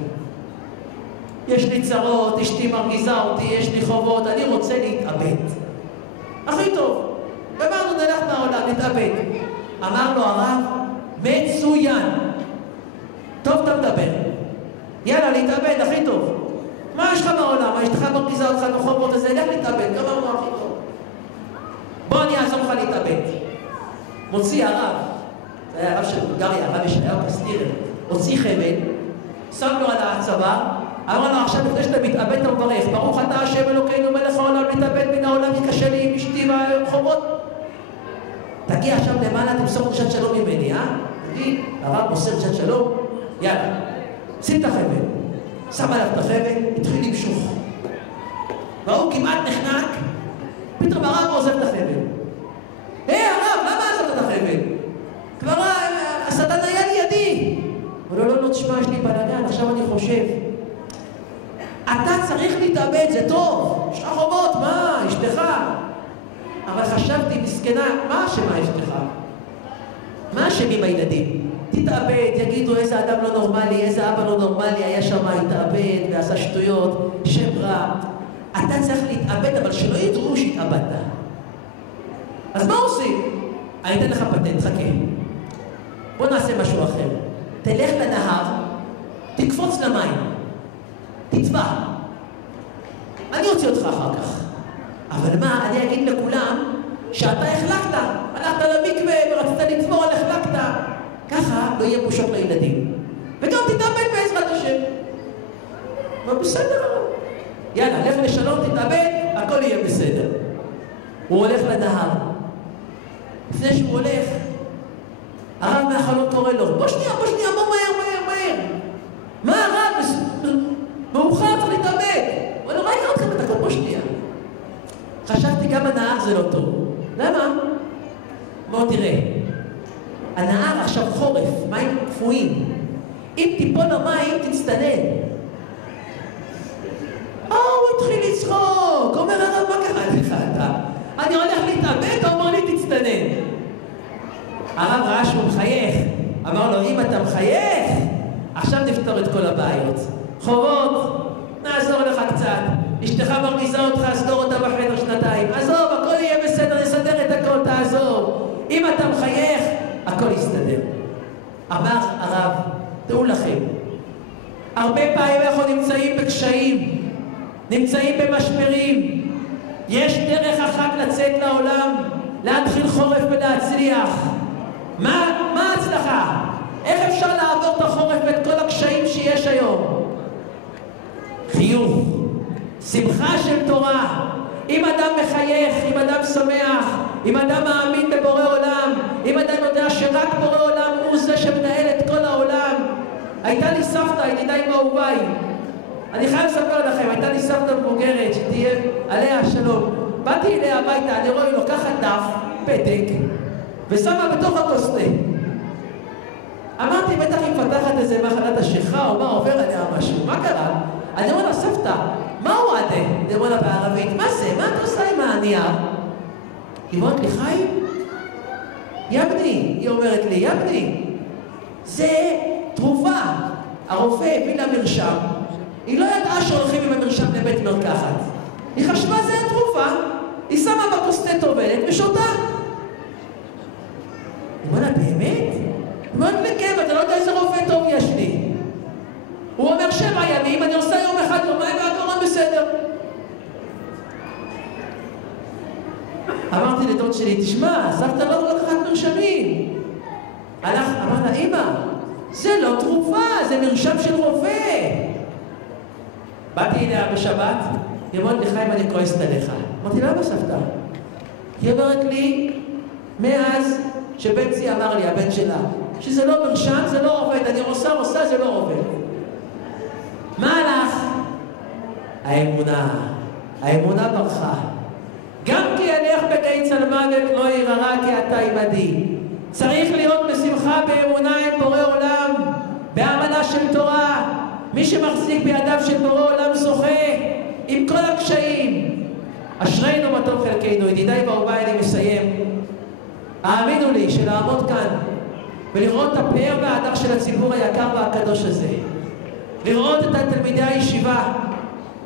יש לי צרות, אשתי מרגיזה אותי, יש לי חובות, אני רוצה להתאבד. הכי טוב. אמרנו, נלך מהעולם, נתאבד. אמר לו הרב, מצוין. טוב אתה מדבר. יאללה, להתאבד, הכי טוב. מה יש לך מהעולם? אשתך מרגיזה אותך בחובות הזה, לך להתאבד. גמרנו, הכי טוב. בוא אני אעזור לך להתאבד. מוציא הרב, זה היה הרב של בולגריה, הרב ישעיהו קסטירר, הוציא חבל, שם לו על הצוואר, אמר לו, עכשיו לפני שאתה מתאבד אתה מברך, ברוך אתה השם אלוקינו מלך העולם, להתאבד מן העולם, יקשה לי עם אשתי והחובות. תגיע עכשיו למעלה, תמסור דרישת שלום ממני, תגיד, הרב מוסר דרישת שלום, יאללה, שים את החבל. שם עליו את החבל, התחיל למשוך. והוא כמעט נחנק, פתאום הרב עוזב את החבל. הרב, למה עזבת את החבל? כבר השטן היה לידי. הוא לא, תשמע, יש לי בלגן, עכשיו אני חושב. אתה צריך להתאבד, זה טוב. יש לך חובות, מה? אשתך. אבל חשבתי, מסכנה, מה אשמה אשתך? מה אשמים הילדים? תתאבד, יגידו איזה אדם לא נורמלי, איזה אבא לא נורמלי, היה שם, התאבד ועשה שטויות, שם רע. אתה צריך להתאבד, אבל שלא ידעו שהתאבדת. אז מה עושים? אני אתן לך פטנט, חכה. בוא נעשה משהו אחר. תלך לנהר, תקפוץ למים, תטבע. אני אוציא אותך אחר כך. אבל מה, אני אגיד לכולם שאתה החלקת, הלכת למקווה ורצית לטבוע, החלקת. ככה לא יהיה בושות לילדים. וגם תתאבד בעזרת השם. מה בסדר? יאללה, לך לשלום, תתאבד, הכל יהיה בסדר. הוא הולך לנהר. לפני שהוא הולך, הרב מהחלום קורא לו, בוא שנייה, בוא מהר. מה הרב? מאוחר, צריך להתאבד. הוא אומר, ראיתי עוד כמה דקות, בוא שנייה. חשבתי גם הנהר זה לא טוב. למה? בוא תראה. הנהר עכשיו חורף, מים קפואים. אם תיפול למים, תצטנן. הוא התחיל לצחוק. אומר הרב, מה קרה לך אתה? אני הולך להתאבד, הוא אומר לי, תצטנן. הרב ראה שהוא מחייך. אמר לו, אם אתה מחייך, עכשיו נפתור את כל הבעיות. חובות, נעזור לך קצת. אשתך מרגיזה אותך, סגור אותה בחדר שנתיים. עזוב, הכל יהיה בסדר, נסדר את הכל, תעזור. אם אתה מחייך, הכל יסתדר. אמר הרב, תראו לכם, הרבה פעמים אנחנו נמצאים בקשיים, נמצאים במשברים. יש דרך אחת לצאת לעולם, להתחיל חורף ולהצליח. מה ההצלחה? איך אפשר לעבור את החורף ואת כל הקשיים שיש היום? חיוך, שמחה של תורה. אם אדם מחייך, אם אדם שמח, אם אדם מאמין בבורא עולם, אם אדם יודע שרק בורא עולם הוא זה שמנהל את כל העולם. הייתה לי סבתא, ידידיי ואהוביי, אני חייב לספר לכם, הייתה לי סבתא מבוגרת שתהיה עליה שלום. באתי אליה הביתה, אני רואה, היא לוקחת דף, פתק, ושמה בתוך הכוס תה. אמרתי, בטח היא מפתחת איזה מחלת השכחה, או מה עובר עליה משהו, מה קרה? אני אומר לה, סבתא, מה הוא עדה? אני אומר לה בערבית, מה זה? מה את עושה עם הנייר? היא אומרת לי, חיים? יבני, היא אומרת לי, יבני, זה תרופה. הרופא הביא לה מרשם, היא לא ידעה שהולכים עם המרשם לבית מרקחת. היא חשבה זה התרופה, היא שמה בכוס תה טובלת ושותה. היא אומרת, באמת? היא אומרת לי, כן, אתה לא יודע איזה רופא טוב יש לי. הוא אומר 7 ימים, אני עושה יום אחד יומיים והגורם בסדר. אמרתי לדוד שלי, תשמע, סבתא לא לקחת מרשמים. אמר לה, אמא, זה לא תרופה, זה מרשם של רופא. באתי אליה בשבת, היא אומרת לי, חיים, אני כועסת עליך. אמרתי, למה סבתא? היא אומרת לי, מאז שבנצי אמר לי, הבן שלה, שזה לא מרשם, זה לא עובד, אני עושה, זה לא עובד. מה הלך? האמונה ברכה. גם כי ילך בגיא צלמוות לא יראה כי אתה עמדי. צריך להיות בשמחה באמונה עם בורא עולם, באמנה של תורה. מי שמחזיק בידיו של בורא עולם זוכה עם כל הקשיים. אשרינו מה טוב חלקנו. ידידיי ואהוביי, אני מסיים. האמינו לי שלעמוד כאן ולראות את הפאר וההדר של הציבור היקר והקדוש הזה, לראות את תלמידי הישיבה,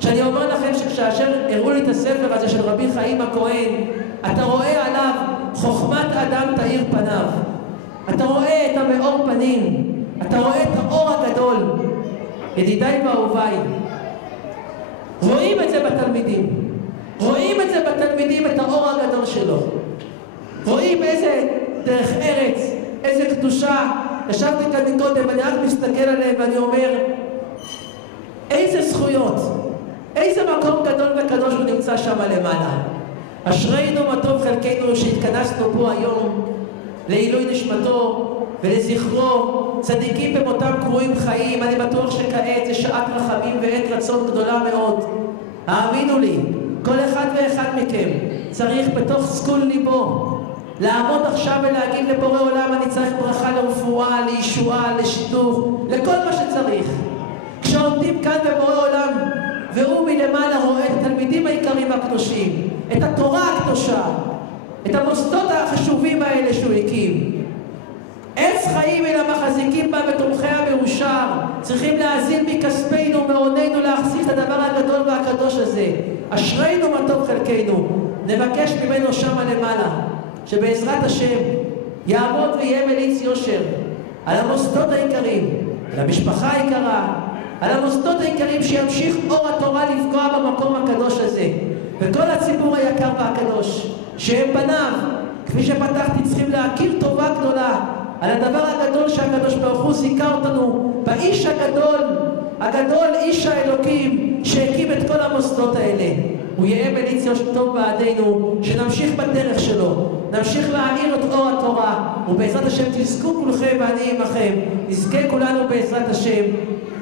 שאני אומר לכם שכאשר הראו לי את הספר הזה של רבי חיים הכהן, אתה רואה עליו חוכמת אדם תאיר פניו, אתה רואה את המאור פנים, אתה רואה את האור הגדול. ידידיי ואהוביי, רואים את זה בתלמידים, רואים את זה בתלמידים, את האור הגדול שלו, רואים איזה דרך ארץ, איזה קדושה. ישבתי כאן קודם ואני רק מסתכל עליהם ואני אומר, איזה זכויות, איזה מקום גדול וקדוש הוא נמצא שם למעלה. אשרינו מה טוב חלקנו שהתכנסנו פה היום לעילוי נשמתו ולזכרו. צדיקים במותם קרויים חיים. אני בטוח שכעת זה שעת רחמים ועת רצון גדולה מאוד. האמינו לי, כל אחד ואחד מכם צריך בתוך סכול ליבו לעמוד עכשיו ולהגיד לבורא עולם, אני צריך ברכה לרפואה, לישועה, לשיתוף, לכל מה שצריך. כשעומדים כאן בבורא עולם והוא מלמעלה רואה את התלמידים העיקרים הקדושים, את התורה הקדושה, את המוסדות החשובים האלה שהוא הקים, עץ חיים אל המחזיקים בה ותומכיה מאושר, צריכים להזין מכספנו ומהוננו להחזיק את הדבר הגדול והקדוש הזה. אשרינו מה טוב חלקנו. נבקש ממנו שמה למעלה שבעזרת השם יעמוד ויהיה מליץ יושר על המוסדות העיקריים, על המשפחה העיקרה, על המוסדות העיקריים, שימשיך אור התורה לפגוע במקום הקדוש הזה. וכל הציבור היקר והקדוש שהם בניו, כפי שפתחתי, צריכים להכיר טובה גדולה על הדבר הגדול שהקדוש ברוך הוא זיכה אותנו באיש הגדול, איש האלוקים שהקים את כל המוסדות האלה. הוא יהיה מליץ יושר טוב בעדינו, שנמשיך בדרך שלו, נמשיך להאיר את אור התורה, ובעזרת השם תזכו כולכם ואני עמכם, נזכה כולנו בעזרת השם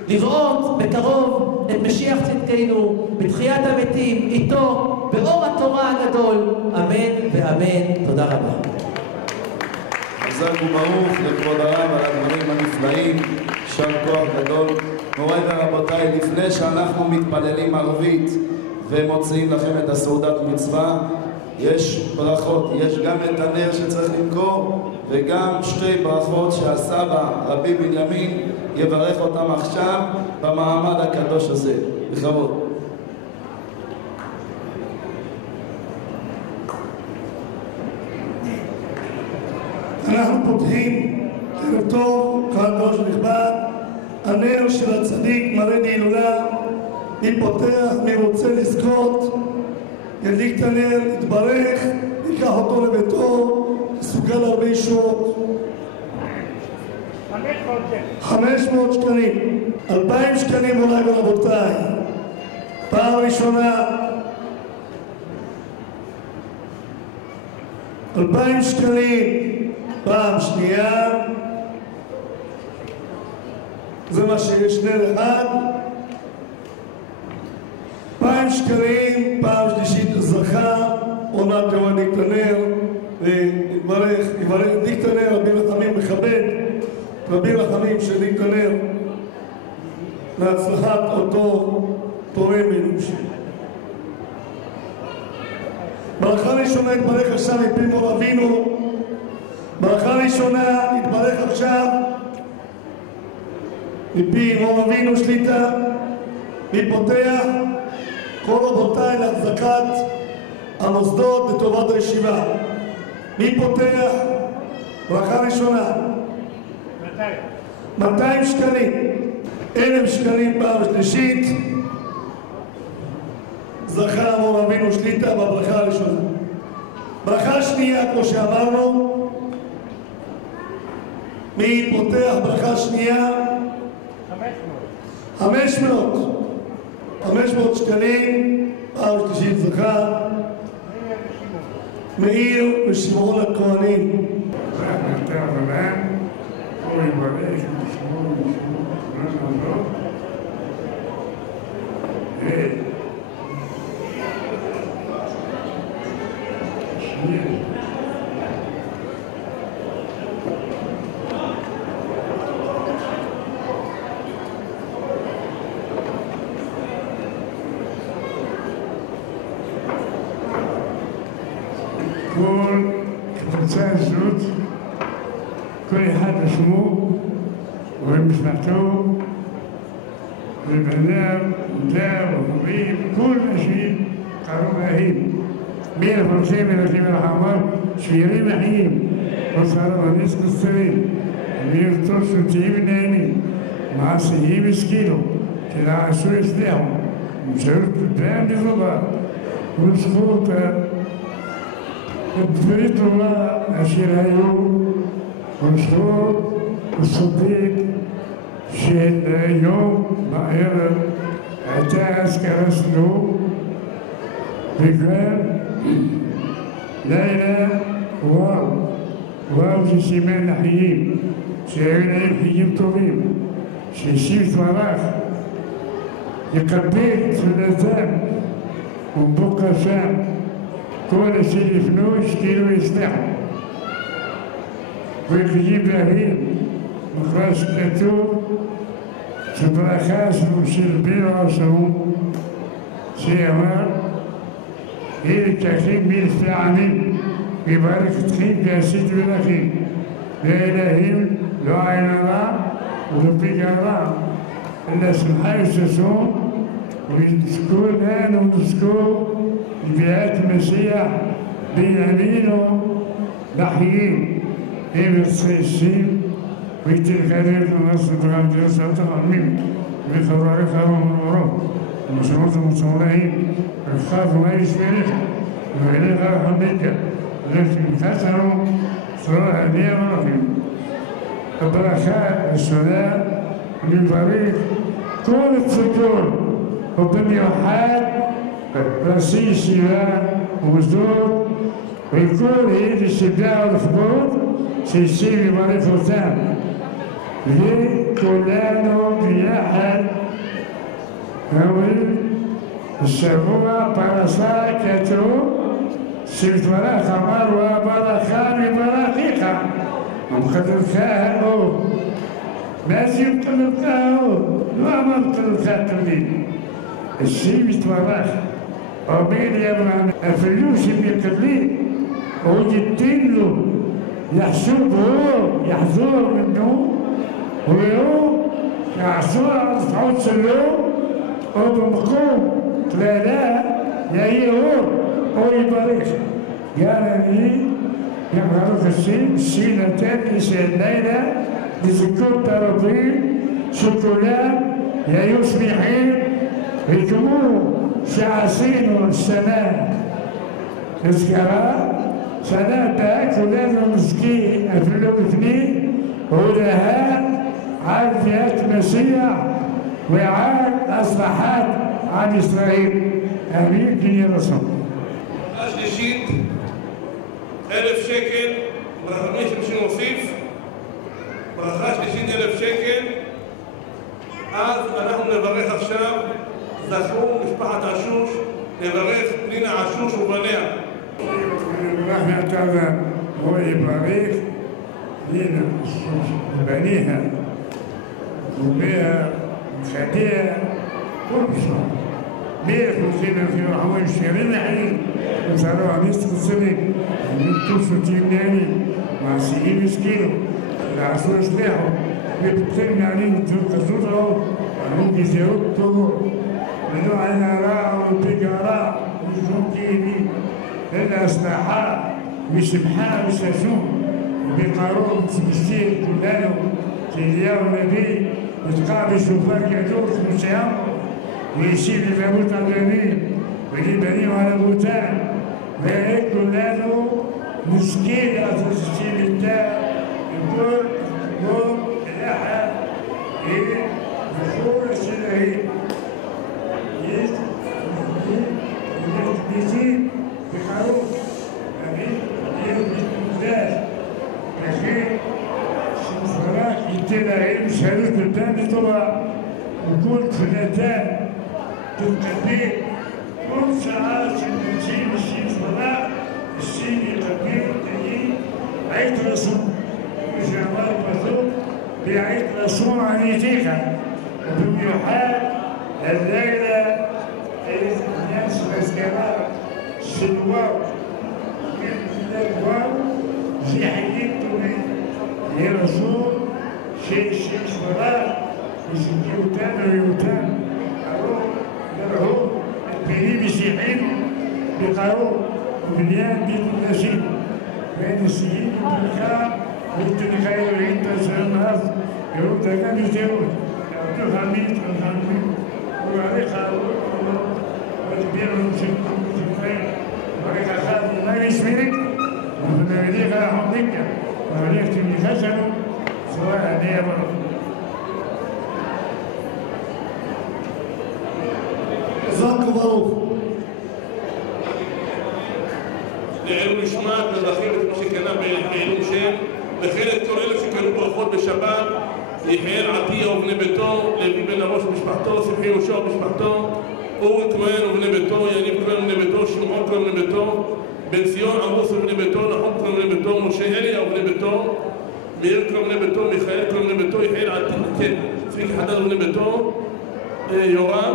לראות בקרוב את משיח צדקנו בתחיית המתים איתו באור התורה הגדול, אמן ואמן. תודה רבה. חזק וברוך לכבוד הרב על הדברים הנפלאים, יישר כוח גדול. מוריי ורבותיי, לפני שאנחנו מתפללים ערבית ומוציאים לכם את הסעודת מצווה, יש ברכות. יש גם את הנר שצריך למכור וגם שתי ברכות שהסבא רבי בנימין יברך אותם עכשיו במעמד הקדוש הזה. בכבוד. אנחנו פותחים ערב טוב, קהל קדוש נכבד, הנר של הצדיק מראה להילולה. מי פותח, מי רוצה לזכות, ידליק את הנר, יתברך, ייקח אותו לביתו, מסוגל הרבה שעות. 500 שקלים, 2,000 שקלים אולי ורבותיי. פעם ראשונה 2,000 שקלים, פעם שנייה, זה מה שיש, נר אחד. 2,000 שקלים, פעם שלישית זכה, עונה תמניק את הנר ויברך, ידליק את הנר. רבי רחמים מכבד רבי רחמים שהדליק את הנר להצלחת אותו תורם אנושי. ברכה ראשונה יתברך עכשיו מפי מור אבינו. ברכה ראשונה יתברך עכשיו מפי מור אבינו שליטה. מי פותח? כל רבותיי להחזקת המוסדות לטובת הישיבה. מי פותח? ברכה ראשונה 200 שקלים, 1,000 שקלים פעם שלישית. זכה מור אבינו שליטה בברכה הראשונה. ברכה שנייה, כמו שאמרנו, מי פותח? ברכה שנייה 500 שקלים, פעם שלישית זכה מאיר ושמעון הכהנים. כל קבוצה הזאת, כל אחד בשמו ובמשפחתו ובניו, דאו, הורים, כל אנשים קראו אחים. מי הפרשים ולשים ולחמר, שבירים אחים, וצהרם הניס מסתרים, אמיר טוב שותיים ונהנים, מעשיים השכילו, שלעשו הצליחו, ומשאלות בהם בזובה, וזכות דברי תורה אשר היו וזכות וסודית של יום בערב הייתה אזכרה שלו בגלל לילה וואו וזה סימן לחיים, שיהיו להם חיים טובים, שישים תברך, יקבל תפילתם ובוקרתם, כל אשר יפנו ישכילו יסלחו. וחיים להם, וכבר שכתוב שברכה של ביר עשו, שאמר, הנה ככים מלפי העמים, יברך אתכם ועשית ולכם, לאלוהים לא עין הרע ולא פגע רע, אלא שמחה וששון, ונזכו לנו ונזכו לביאת המשיח בימינו לחיים. הם יוצאים וייתן חדרת לנס ודרם דרס התחמים וחבריך ומרורו ומשמעות ומצורעים רחב ומה ישמריך ואליך רחמך ולכם צורה עדי המלכים. הברכה השונה מברך כל הציבור ובמיוחד ראשי ישיבה ומוסדות וכל אלה שבאו לכבוד שישים לברך אותם, וכולנו ביחד אומרים בשבוע פרשה כתוב שיתברך אמר וברכה מברכיך ומקדמך האור. מה זה מקדמך האור? לא אמר מקדמך תמיד. השם יתברך אומר לאברהם אפילו שמקבלים הוא ייתן לו יחשוב הוא יחזור ממנו והוא יעשור על הספעות שלו או במקום כללה יהיה אור או יברך. גם אני גם ברוך השם שנתן לי של לילה לזכות הרבים שכולם יהיו שמחים וכמו שעשינו שנה הזכרה שנה הבאה כולנו נזכי אפילו בפנים ולها על ביאת משיח ועל הצלחת עם ישראל. אמן כן יהי רצון. השלישית 1,000 שקל, ברכה מי שמוסיף, ברכה שלישית 1,000 שקל. אז אנחנו נברך עכשיו, זכרו משפחת עשוש, נברך פנינה עשוש ובניה. رحمة الله ويبارك لنا بنيها وبها خديها كل شيء بيها كلنا في رحمة الشرين حين وصاروا عم يستخدموا من توفوا تيمناني مع سيئين مسكينه العصور سلاحه يبتلنا عليهم تلقصوته عنهم يزيروا الطبوع منو عنا راع وبقراء وجمكيني الأصلاحات بسمحاء وساسون بقارون مسير كلانو تلياو النبي وتقابل شوفار يعدوك مسيام ويسير لفابوت الجميل ويجي بنيه على بوتان وهيك كلانو مسكين أساسي بالتاء يقول يوم الأحد إيه دخول السلاحين يزيد بخروف أمين يوم المزاج لكن شمسراك يتلاقي شهادة قدامي طبعا وكل سنتين تتقدم كل ساعات نجيب الشمسراك الشيء يقدم تجي عيد رسول وجمال بطول بعيد رسول عن يديها وبميوحات الليلة الناس مسكرات الواو الواو زي حييته يا رسول شيء صغار يسجلوا تاني ويوتان يروحوا البريم يسيحين بقارون ومليان بيت النسيم بين السيين والتنخاء والتنخاء يريد تسلم الأرض يروح تكامل يسيرون يعطوا خميس والخميس وعليه خاروق وتبيرهم سنكم سنكين وعليك أخاف ما يسمينك ومن يليق على حمدك وعليك تبني خشنه سواء هدية مرة. جزاك الله. לעילוי נשמת מזרחים את משה השנה בעילום שם, וכן את כל אלה שקראו ברכות בשבת, יחיאל עטיה ובני ביתו, לוי בן הראש ומשפחתו, שמחי יהושע ומשפחתו, אורי כהן ובני ביתו, יניב כהן ובני ביתו, שמעון כהן ובני ביתו, בן ציון עמוס ובני ביתו, נחום כהן ובני ביתו, משה אליה ובני ביתו, מאיר כהן ובני ביתו, מיכאל כהן ובני ביתו, יחיאל עטיה, צביקי חדד ובני ביתו, יורם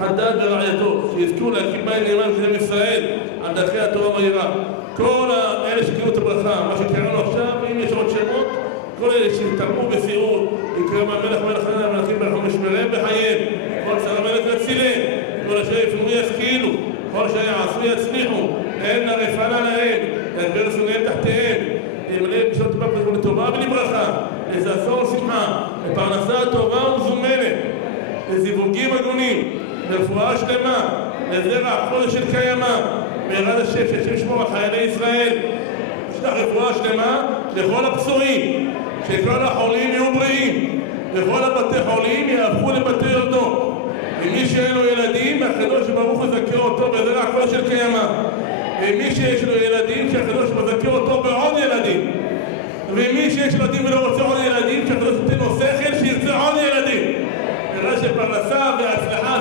חדד ורעייתו, שיזכו להקים בית נאמן של עם ישראל על דרכי התורה המהירה. כל אלה שקראו את הברכה, מה שקראנו עכשיו, אם יש עוד שמות, כל אלה שתרמו בסיעוד, יקראו מהמלך מלך חנן המלכים ברחום משמריהם בחייהם, כל שר המלך יציליהם, כל אשר יפנו ישכילו, כל אשר יעשו יצליחו, אין הרפנה להם, ידבר שונאיהם תחתיהם, ימלא פגישות בבקשה לטובה ולברכה, לששון שמחה, לפרנסה טובה ומזומנת, לזיווגים הגונים, לרפואה שלמה, לזרע חודש של קיימא, בירד השם שהשם ישמור על חיילי ישראל, ישלח רפואה שלמה לכל הפצועים, שכל החולים יהיו בריאים, וכל הבתי חולים יהפכו לבתי יולדות. ומי שאין לו ילדים, הקדוש ברוך הוא יזכה אותו בזרע חודש של קיימא. ומי שיש לו ילדים, שהקדוש מזכה אותו בעוד ילדים. ומי שיש ילדים ולא רוצה עוד ילדים, שהקדוש ייתן לו שכל שירצה עוד ילדים. נראה שפרנסה והצלחה